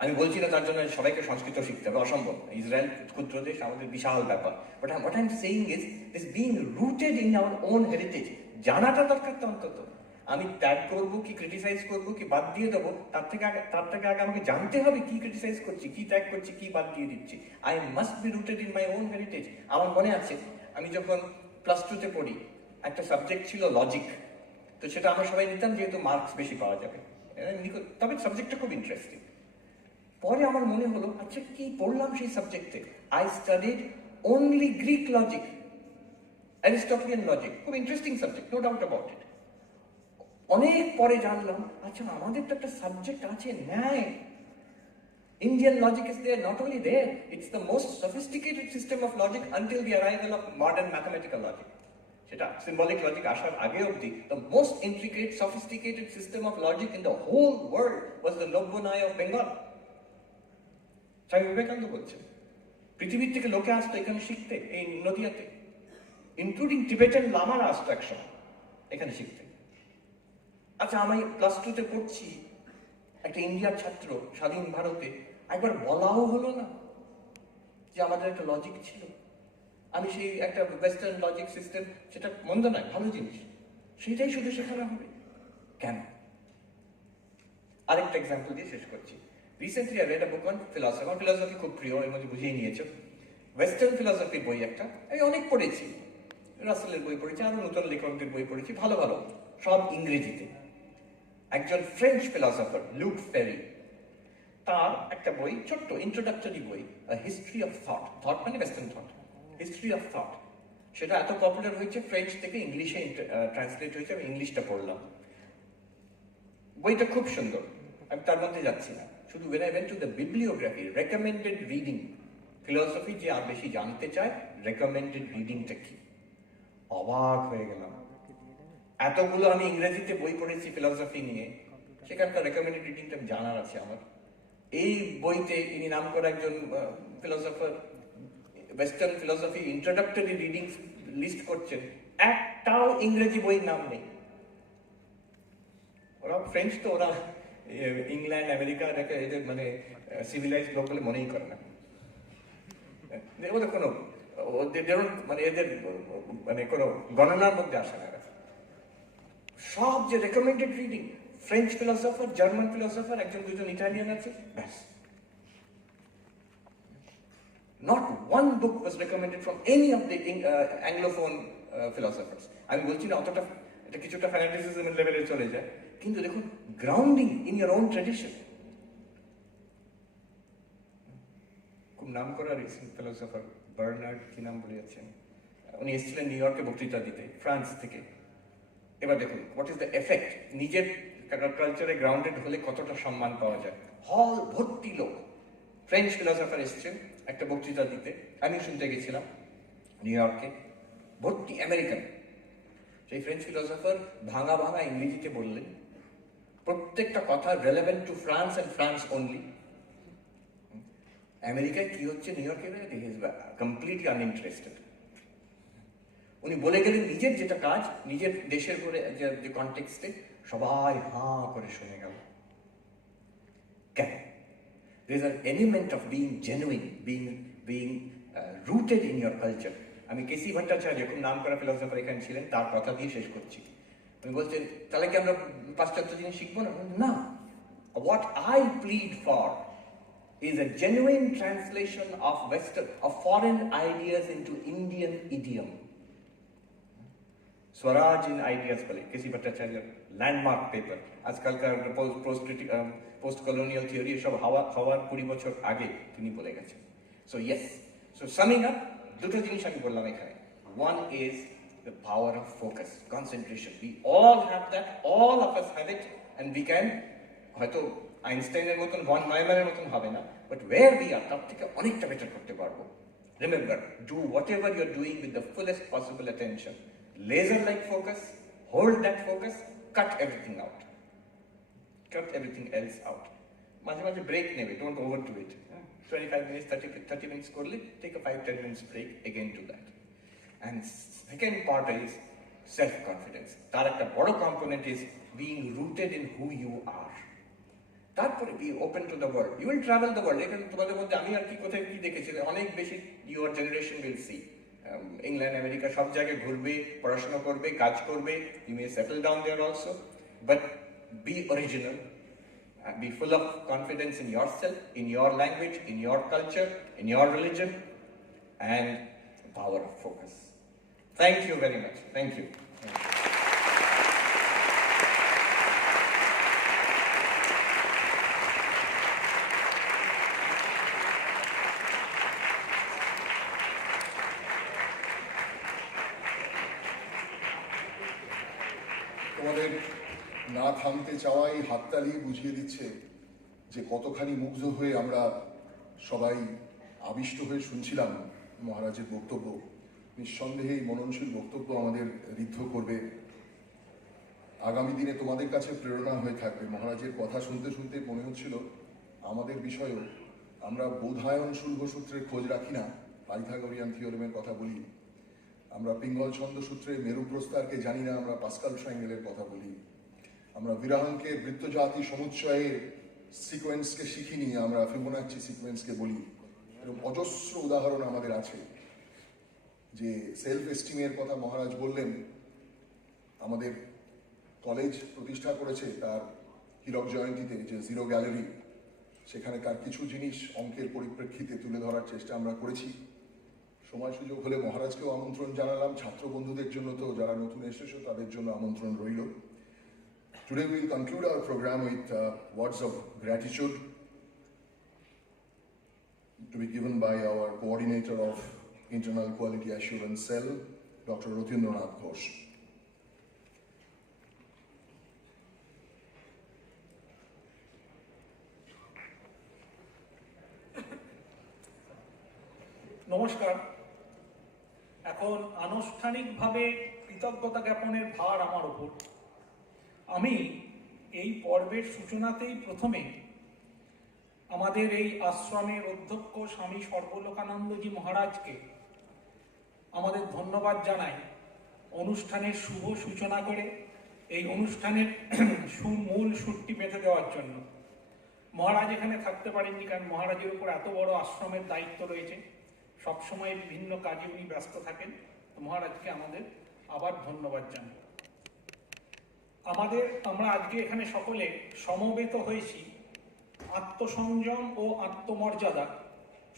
আমি বলছি না তার জন্য সবাইকে সংস্কৃত শিখতে হবে, অসম্ভব। ইসরায়েল ক্ষুদ্র দেশ, আমাদের বিশাল ব্যাপার। But what I'm saying is this being rooted in our own heritage, জানাটা দরকার তো অন্তত। আমি ট্যাগ করবো কি ক্রিটিসাইজ করবো কি বাদ দিয়ে দেবো, তার থেকে আগে আমাকে জানতে হবে কি ক্রিটিসাইজ করছি, কি ট্যাগ করছি, কি বাদ দিয়ে দিচ্ছি। I must be rooted in my own heritage. আমার মনে আছে আমি যখন প্লাস 2-তে পড়ি, একটা সাবজেক্ট ছিল লজিক, তো সেটা আমরা সবাই নিতাম যেহেতু মার্কস বেশি পাওয়া যাবে, তবে সাবজেক্টটা খুব ইন্টারেস্টিং। পরে আমার মনে হলো, আচ্ছা কি পড়লাম সেই সাবজেক্টে? I studied only Greek logic, Aristotelian logic, খুব interesting subject, no doubt about it. অনেক পরে জানলাম, আচ্ছা আমাদের তো একটা সাবজেক্ট আছে ন্যায়। Indian logic is there, not only there, it's the most sophisticated system of logic until the arrival of modern mathematical logic. সেটা symbolic logic আসার আগে অবধি the most intricate, sophisticated system of logic in the whole world was the Nobunai of Bengal. Swami Vivekananda বলছেন, পৃথিবীর থেকে লোকে আসতো এখানে শিখতে, এই নদিয়াতে, ইনক্লুডিং টিবেটান লামারা আসতো একসময় এখানে শিখতে। আচ্ছা আমি প্লাস 2-তে পড়ছি, একটা ইন্ডিয়ার ছাত্র, স্বাধীন ভারতে, একবার বলাও হলো না যে আমাদের একটা লজিক ছিল। আমি সেই একটা ওয়েস্টার্ন লজিক সিস্টেম, সেটা মন্দ নয়, ভালো জিনিস, সেটাই শুধু শেখানো হবে কেন? আরেকটা এক্সাম্পল দিয়ে শেষ করছি। Recently I red a book on philosophy. আমার ফিলসফি খুব প্রিয়, এর মধ্যে বুঝিয়ে নিয়েছো। ওয়েস্টার্ন ফিলসফির বই একটা আমি অনেক পড়েছি, রাসেলের বই পড়েছি, আরো নতুন লেখকদের বই পড়েছি, ভালো ভালো, সব ইংরেজিতে। একজন ফ্রেঞ্চ ফিলসফার লুক ফেরি, তার একটা বই, ছোট্ট ইন্ট্রোডাক্টরি বই, হিস্ট্রি অফ থট, থট মানে western thought, history of thought, সেটা এত পপুলার হয়েছে ফ্রেঞ্চ থেকে ইংলিশে ট্রান্সলেট হয়েছে, আমি ইংলিশটা পড়লাম। বইটা খুব সুন্দর, আমি তার মধ্যে যাচ্ছি না, শুধু when I went to the bibliography, recommended reading, philosophy যে আর বেশি জানতে চায় রেকমেন্ডেড রিডিংটা কি, অবাক হয়ে গেলাম। এতগুলো আমি ইংরেজিতে বই পড়েছি ফিলসফি নিয়ে, সেখানকার রেকমেন্ডেড রিডিংটা জানার আছে আমার। এই বইতে ইনি নাম করা একজন philosopher western philosophy introductory reading list করছেন, একটাও ইংরেজি বইয়ের নাম নেই। ওরা ফ্রেঞ্চ তো, ওরা ইংল্যান্ড আমেরিকা এদের মানে সিভিলাইজ লোক বলে মনেই করে না, ওদের কোনো মানে এদের মানে কোনো গণনার মধ্যে আসে না। সব যে recommended reading, French philosopher, German philosopher, একজন দুজন ইটালিয়ান আছে, ব্যাস। Not one book was recommended from any of the Anglophone philosophers. আমি বলছি না অতটা, এটা কিছুটা ফ্যানাটিসিজমের লেভেলে চলে যায়, কিন্তু দেখুন grounding in your own tradition. খুব নাম করা রিসেন্ট ফিলোসফার বার্নার্ড, কি নাম বলে যাচ্ছেন, উনি এসেছিলেন নিউ ইয়র্কে বক্তৃতা দিতে ফ্রান্স থেকে। এবার দেখুন হোয়াট ইজ দ্য এফেক্ট, নিজের কালচারে গ্রাউন্ডেড হলে কতটা সম্মান পাওয়া যায়। হল ভর্তি লোক, ফ্রেঞ্চ ফিলোসফার এসেছেন একটা বক্তৃতা দিতে, আমি শুনতে গেছিলাম নিউ ইয়র্কে, ভর্তি আমেরিকান। সেই ফ্রেঞ্চ ফিলোসফার ভাঙা ভাঙা ইংরেজিতে বললেন, প্রত্যেকটা কথা relevant two France and France only. আমেরিকায় কি হচ্ছে নিউ ইয়র্কে কমপ্লিটলি আনইন্টারেস্টেড। উনি বলে গেলেন নিজের যেটা কাজ, নিজের দেশের করে যে কনটেক্সটে, সবাই হাঁ করে শুনে গেল। কেন? There's an element of being genuine, being rooted in your culture. আমি কেসি ভট্টাচার্য, খুব নাম করা ফিলোসফার এখানে ছিলেন, তার কথা দিয়ে শেষ করছি। উনি বলছেন তাহলে কি আমরা পাশ্চাত্য জিনিস শিখবো না? না। What I plead for is a genuine translation of foreign ideas into Indian idiom. Swaraj in Ideas বলে কেসি ভট্টাচার্যের ল্যান্ডমার্ক পেপার। আজকালকার পোস্ট কলোনিয়াল থিওরি এসব হওয়ার 20 বছর আগে তিনি বলে গেছেন। So yes, so summing up, দুটো জিনিস আমি বললাম এখানে। One is the power of focus, concentration. We all have that, all of us have it, and we can, হয়তো আইনস্টাইনের মতন, ভন নয়মানের মতন হবে না, বাট ওয়্যার উই আর তার থেকে অনেকটা বেটার করতে পারবো। Remember, do whatever you are doing with the fullest possible attention, laser-like focus, hold that focus, cut everything out. Cut everything else out. মাঝে মাঝে break নেবে, don't overdo it. 25 minutes, 30 minutes করলে, take a 5-10 minutes break, again do that. And second part is self-confidence. তার একটা বড় component is being rooted in who you are. তারপরে be open to the world. You will travel the world. এখানে তোমাদের মধ্যে আমি আর কি কোথায় কি দেখেছি, অনেক বেশি your generation will see. England America সব জায়গায় ঘুরবে, পড়াশোনা করবে, কাজ করবে, you may settle down there also, but be original, be full of confidence in yourself, in your language, in your culture, in your religion, and power of focus. Thank you very much. Thank you. তোমাদের না থামতে চাওয়াই হাততালি বুঝিয়ে দিচ্ছে যে কতখানি মুগ্ধ হয়ে আমরা সবাই আবিষ্ট হয়ে শুনছিলাম মহারাজের বক্তব্য। নিঃসন্দেহে এই মননশীল বক্তব্য আমাদের ঋদ্ধ করবে, আগামী দিনে তোমাদের কাছে প্রেরণা হয়ে থাকবে। মহারাজের কথা শুনতে শুনতে মনে হচ্ছিল আমাদের বিষয়েও আমরা বোধায়ন শুল্ভসূত্রের খোঁজ রাখি না, পাইথাগোরিয়ান থিওরেমের কথা বলি, আমরা পিঙ্গল ছন্দ সূত্রে মেরু প্রস্তারকে জানি না, আমরা পাস্কাল ট্রায়াঙ্গেলের কথা বলি, আমরা বিরাহাঙ্কের বৃত্তজাতি সমুচ্চয়ের সিকোয়েন্সকে শিখিনি, আমরা ফিবোনাচ্চি সিকোয়েন্সকে বলি। এরকম অজস্র উদাহরণ আমাদের আছে। যে সেলফ এস্টিমের কথা মহারাজ বললেন, আমাদের কলেজ প্রতিষ্ঠা করেছে তার হীরক জয়ন্তীতে যে জিরো গ্যালারি, সেখানেকার কিছু জিনিস অঙ্কের পরিপ্রেক্ষিতে তুলে ধরার চেষ্টা আমরা করেছি। সময় সুযোগ হলে মহারাজকেও আমন্ত্রণ জানালাম, ছাত্র বন্ধুদের জন্য তো যারা নতুন এসেছো তাদের জন্য আমন্ত্রণ রইল। Today we will conclude our program with words of gratitude to be given by our coordinator of Internal Quality Assurance Cell, Dr. Ratindranath Ghosh. নমস্কার। এখন আনুষ্ঠানিকভাবে কৃতজ্ঞতা জ্ঞাপনের ভার আমার উপর। আমি এই পর্বের সূচনাতেই প্রথমে আমাদের এই আশ্রমের অধ্যক্ষ স্বামী সর্বলোকানন্দজি মহারাজকে আমাদের ধন্যবাদ জানাই অনুষ্ঠানের শুভ সূচনা করে এই অনুষ্ঠানের মূল সুরটি বেঁধে দেওয়ার জন্য। মহারাজ এখানে থাকতে পারেননি, কারণ মহারাজের উপর এত বড় আশ্রমের দায়িত্ব রয়েছে, সবসময় বিভিন্ন কাজে উনি ব্যস্ত থাকেন। মহারাজকে আমাদের আবার ধন্যবাদ জানাই। আমরা আজকে এখানে সকলে সমবেত হয়েছি আত্মসংযম ও আত্মমর্যাদা,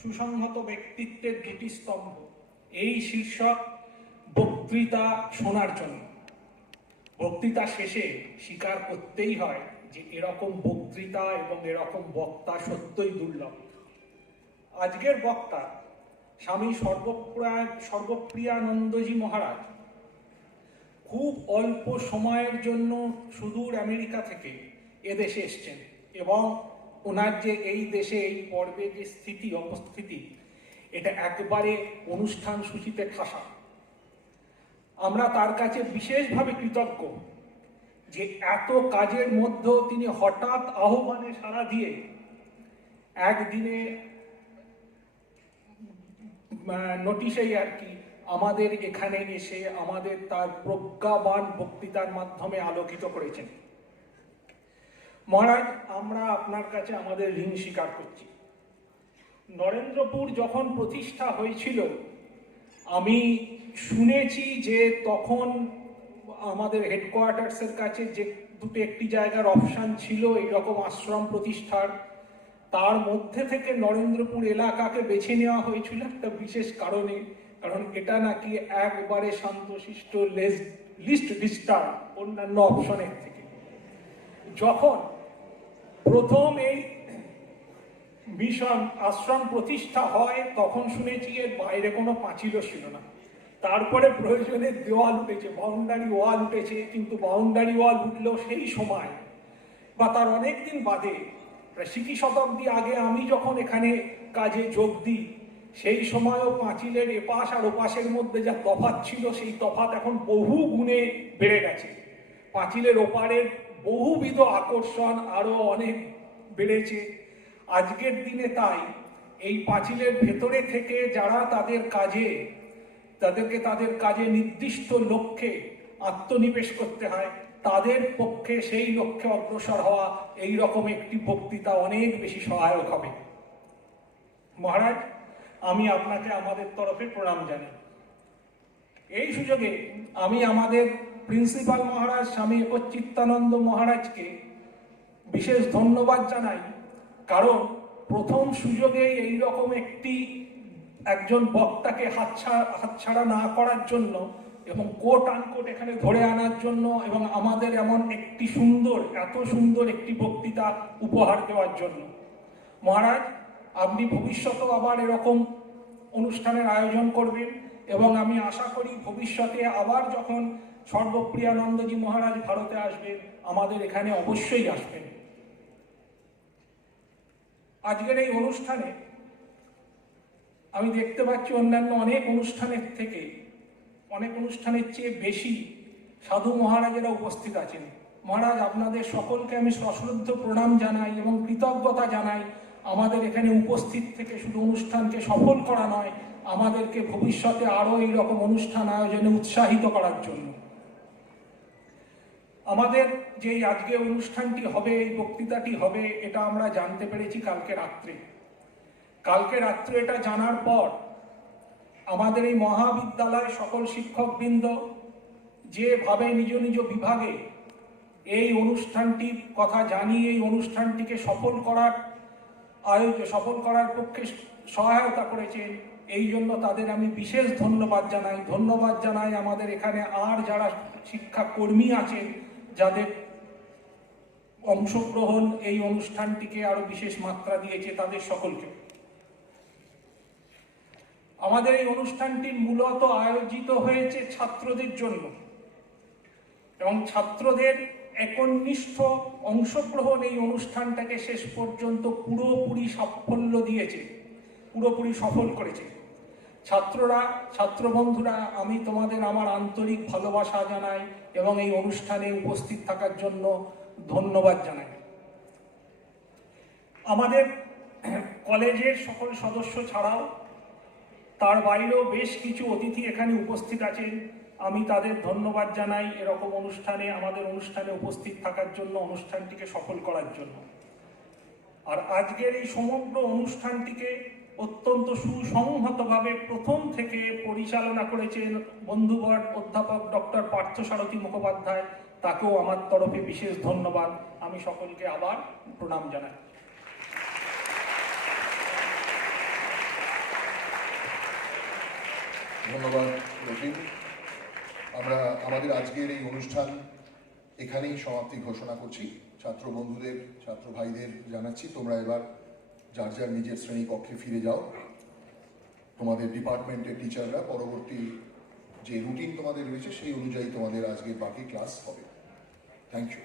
সুসংহত ব্যক্তিত্বের দুটি স্তম্ভ, এই শীর্ষক বক্তৃতা শোনার জন্য। বক্তৃতা শেষে স্বীকার করতেই হয় যে এরকম বক্তৃতা এবং এরকম বক্তা সত্যই দুর্লভ। আজকের বক্তা স্বামী সর্বপ্রিয়ানন্দজি মহারাজ খুব অল্প সময়ের জন্য সুদূর আমেরিকা থেকে এদেশে এসছেন, এবং ওনার যে এই দেশে এই পর্বে যে অপস্থিতি, এটা একবারে অনুষ্ঠান সূচিতে ঠাসা। আমরা তার কাছে বিশেষভাবে কৃতজ্ঞ যে এত কাজের মধ্যেও তিনি হঠাৎ আহ্বানে সাড়া দিয়ে একদিনে নোটিশেই আর কি আমাদের এখানে এসে আমাদের তার প্রজ্ঞাবান বক্তৃতার মাধ্যমে আলোকিত করেছেন। মহারাজ, আমরা আপনার কাছে আমাদের ঋণ স্বীকার করছি। নরেন্দ্রপুর যখন প্রতিষ্ঠা হয়েছিল, আমি শুনেছি যে তখন আমাদের হেডকোয়ার্টার্সের কাছে যে একটি জায়গার অপশান ছিল এইরকম আশ্রম প্রতিষ্ঠার, তার মধ্যে থেকে নরেন্দ্রপুর এলাকাকে বেছে নেওয়া হয়েছিল একটা বিশেষ কারণে, কারণ এটা নাকি একবারে শান্তশিষ্ট, লিস্ট ডিস্টার্ব অন্যান্য অপশনের থেকে। যখন প্রথম এই মিশন আশ্রম প্রতিষ্ঠা হয় তখন শুনেছি এর বাইরে কোনো পাঁচিলও ছিল না। তারপরে প্রয়োজনে দেওয়াল উঠেছে, বাউন্ডারি ওয়াল উঠেছে, কিন্তু বাউন্ডারি ওয়াল উঠলেও সেই সময় বা তার অনেক দিন বাদে, প্রায় সিকি শতাব্দী আগে আমি যখন এখানে কাজে যোগ দিই, সেই সময়ও পাঁচিলের এপাশ আর ওপাশের মধ্যে যা তফাৎ ছিল, সেই তফাৎ এখন বহু গুণে বেড়ে গেছে। পাঁচিলের ওপারের বহুবিধ আকর্ষণ আরো অনেক বেড়েছে। আজকের দিনে তাই এই পাঁচিলের ভেতরে থেকে যারা তাদেরকে তাদের কাজে নির্দিষ্ট লক্ষ্যে আত্মনিবেশ করতে হয়, তাদের পক্ষে সেই লক্ষ্যে অগ্রসর হওয়া এই রকম একটি বক্তৃতা অনেক বেশি সহায়ক হবে। মহারাজ, আমি আপনাকে আমাদের তরফে প্রণাম জানাই। এই সুযোগে আমি আমাদের প্রিন্সিপাল মহারাজ স্বামী একচিত্তানন্দ মহারাজকে বিশেষ ধন্যবাদ জানাই, কারণ প্রথম সুযোগে এইরকম একজন বক্তাকে হাতছাড়া না করার জন্য এবং কোট আনকোট এখানে ধরে আনার জন্য এবং আমাদের এমন এত সুন্দর একটি বক্তৃতা উপহার দেওয়ার জন্য। মহারাজ, আপনি ভবিষ্যতেও আবার এরকম অনুষ্ঠানের আয়োজন করবেন, এবং আমি আশা করি ভবিষ্যতে আবার যখন সর্বপ্রিয়ানন্দজি মহারাজ ভারতে আসবেন, আমাদের এখানে অবশ্যই আসবেন। আজকের এই অনুষ্ঠানে আমি দেখতে পাচ্ছি অন্যান্য অনেক অনুষ্ঠানের চেয়ে বেশি সাধু মহারাজেরা উপস্থিত আছেন। মহারাজ, আপনাদের সকলকে আমি সশ্রদ্ধ প্রণাম জানাই এবং কৃতজ্ঞতা জানাই আমাদের এখানে উপস্থিত থেকে শুধু অনুষ্ঠানকে সফল করা নয়, আমাদেরকে ভবিষ্যতে আরো এইরকম অনুষ্ঠান আয়োজনে উৎসাহিত করার জন্য। আমাদের যে আজকে অনুষ্ঠানটি হবে, এই বক্তৃতাটি হবে, এটা আমরা জানতে পেরেছি কালকে রাত্রে। কালকে রাত্রে এটা জানার পর আমাদের এই মহাবিদ্যালয় সকল শিক্ষকবৃন্দ যেভাবে নিজ নিজ বিভাগে এই অনুষ্ঠানটির কথা জানিয়ে এই অনুষ্ঠানটিকে সফল করার পক্ষে সহায়তা করেছেন, এই জন্য তাদের আমি বিশেষ ধন্যবাদ জানাই আমাদের এখানে আর যারা শিক্ষাকর্মী আছেন যাদের অংশগ্রহণ এই অনুষ্ঠানটিকে আরো বিশেষ মাত্রা দিয়েছে, তাদের সকলকে। আমাদের এই অনুষ্ঠানটি মূলত আয়োজিত হয়েছে ছাত্রদের জন্য এবং ছাত্রদের একনিষ্ঠ অংশগ্রহণ এই অনুষ্ঠানটাকে শেষ পর্যন্ত পুরোপুরি সাফল্য দিয়েছে, পুরোপুরি সফল করেছে। ছাত্র বন্ধুরা, আমি তোমাদের আমার আন্তরিক ভালোবাসা জানাই এবং এই অনুষ্ঠানে উপস্থিত থাকার জন্য ধন্যবাদ জানাই। আমাদের কলেজের সকল সদস্য ছাড়াও তার বাইরেও বেশ কিছু অতিথি এখানে উপস্থিত আছেন, আমি তাদের ধন্যবাদ জানাই এরকম আমাদের অনুষ্ঠানে উপস্থিত থাকার জন্য, অনুষ্ঠানটিকে সফল করার জন্য। আর আজকের এই সমগ্র অনুষ্ঠানটিকে অত্যন্ত সুসংহতভাবে প্রথম থেকে পরিচালনা করেছেন বন্ধুবর অধ্যাপক ডক্টর পার্থসারথী মুখোপাধ্যায়, তাকেও আমার তরফে বিশেষ ধন্যবাদ। আমি সকলকে আবার প্রণাম জানাই। ধন্যবাদ রহিম। আমরা আমাদের আজকের এই অনুষ্ঠান এখানেই সমাপ্তি ঘোষণা করছি। ছাত্র বন্ধুদের, ছাত্র ভাইদের জানাচ্ছি তোমরা এবার যার যার নিজের শ্রেণী কক্ষে ফিরে যাও। তোমাদের ডিপার্টমেন্টের টিচাররা পরবর্তী যে রুটিন তোমাদের রয়েছে সেই অনুযায়ী তোমাদের আজকের বাকি ক্লাস হবে। Thank you.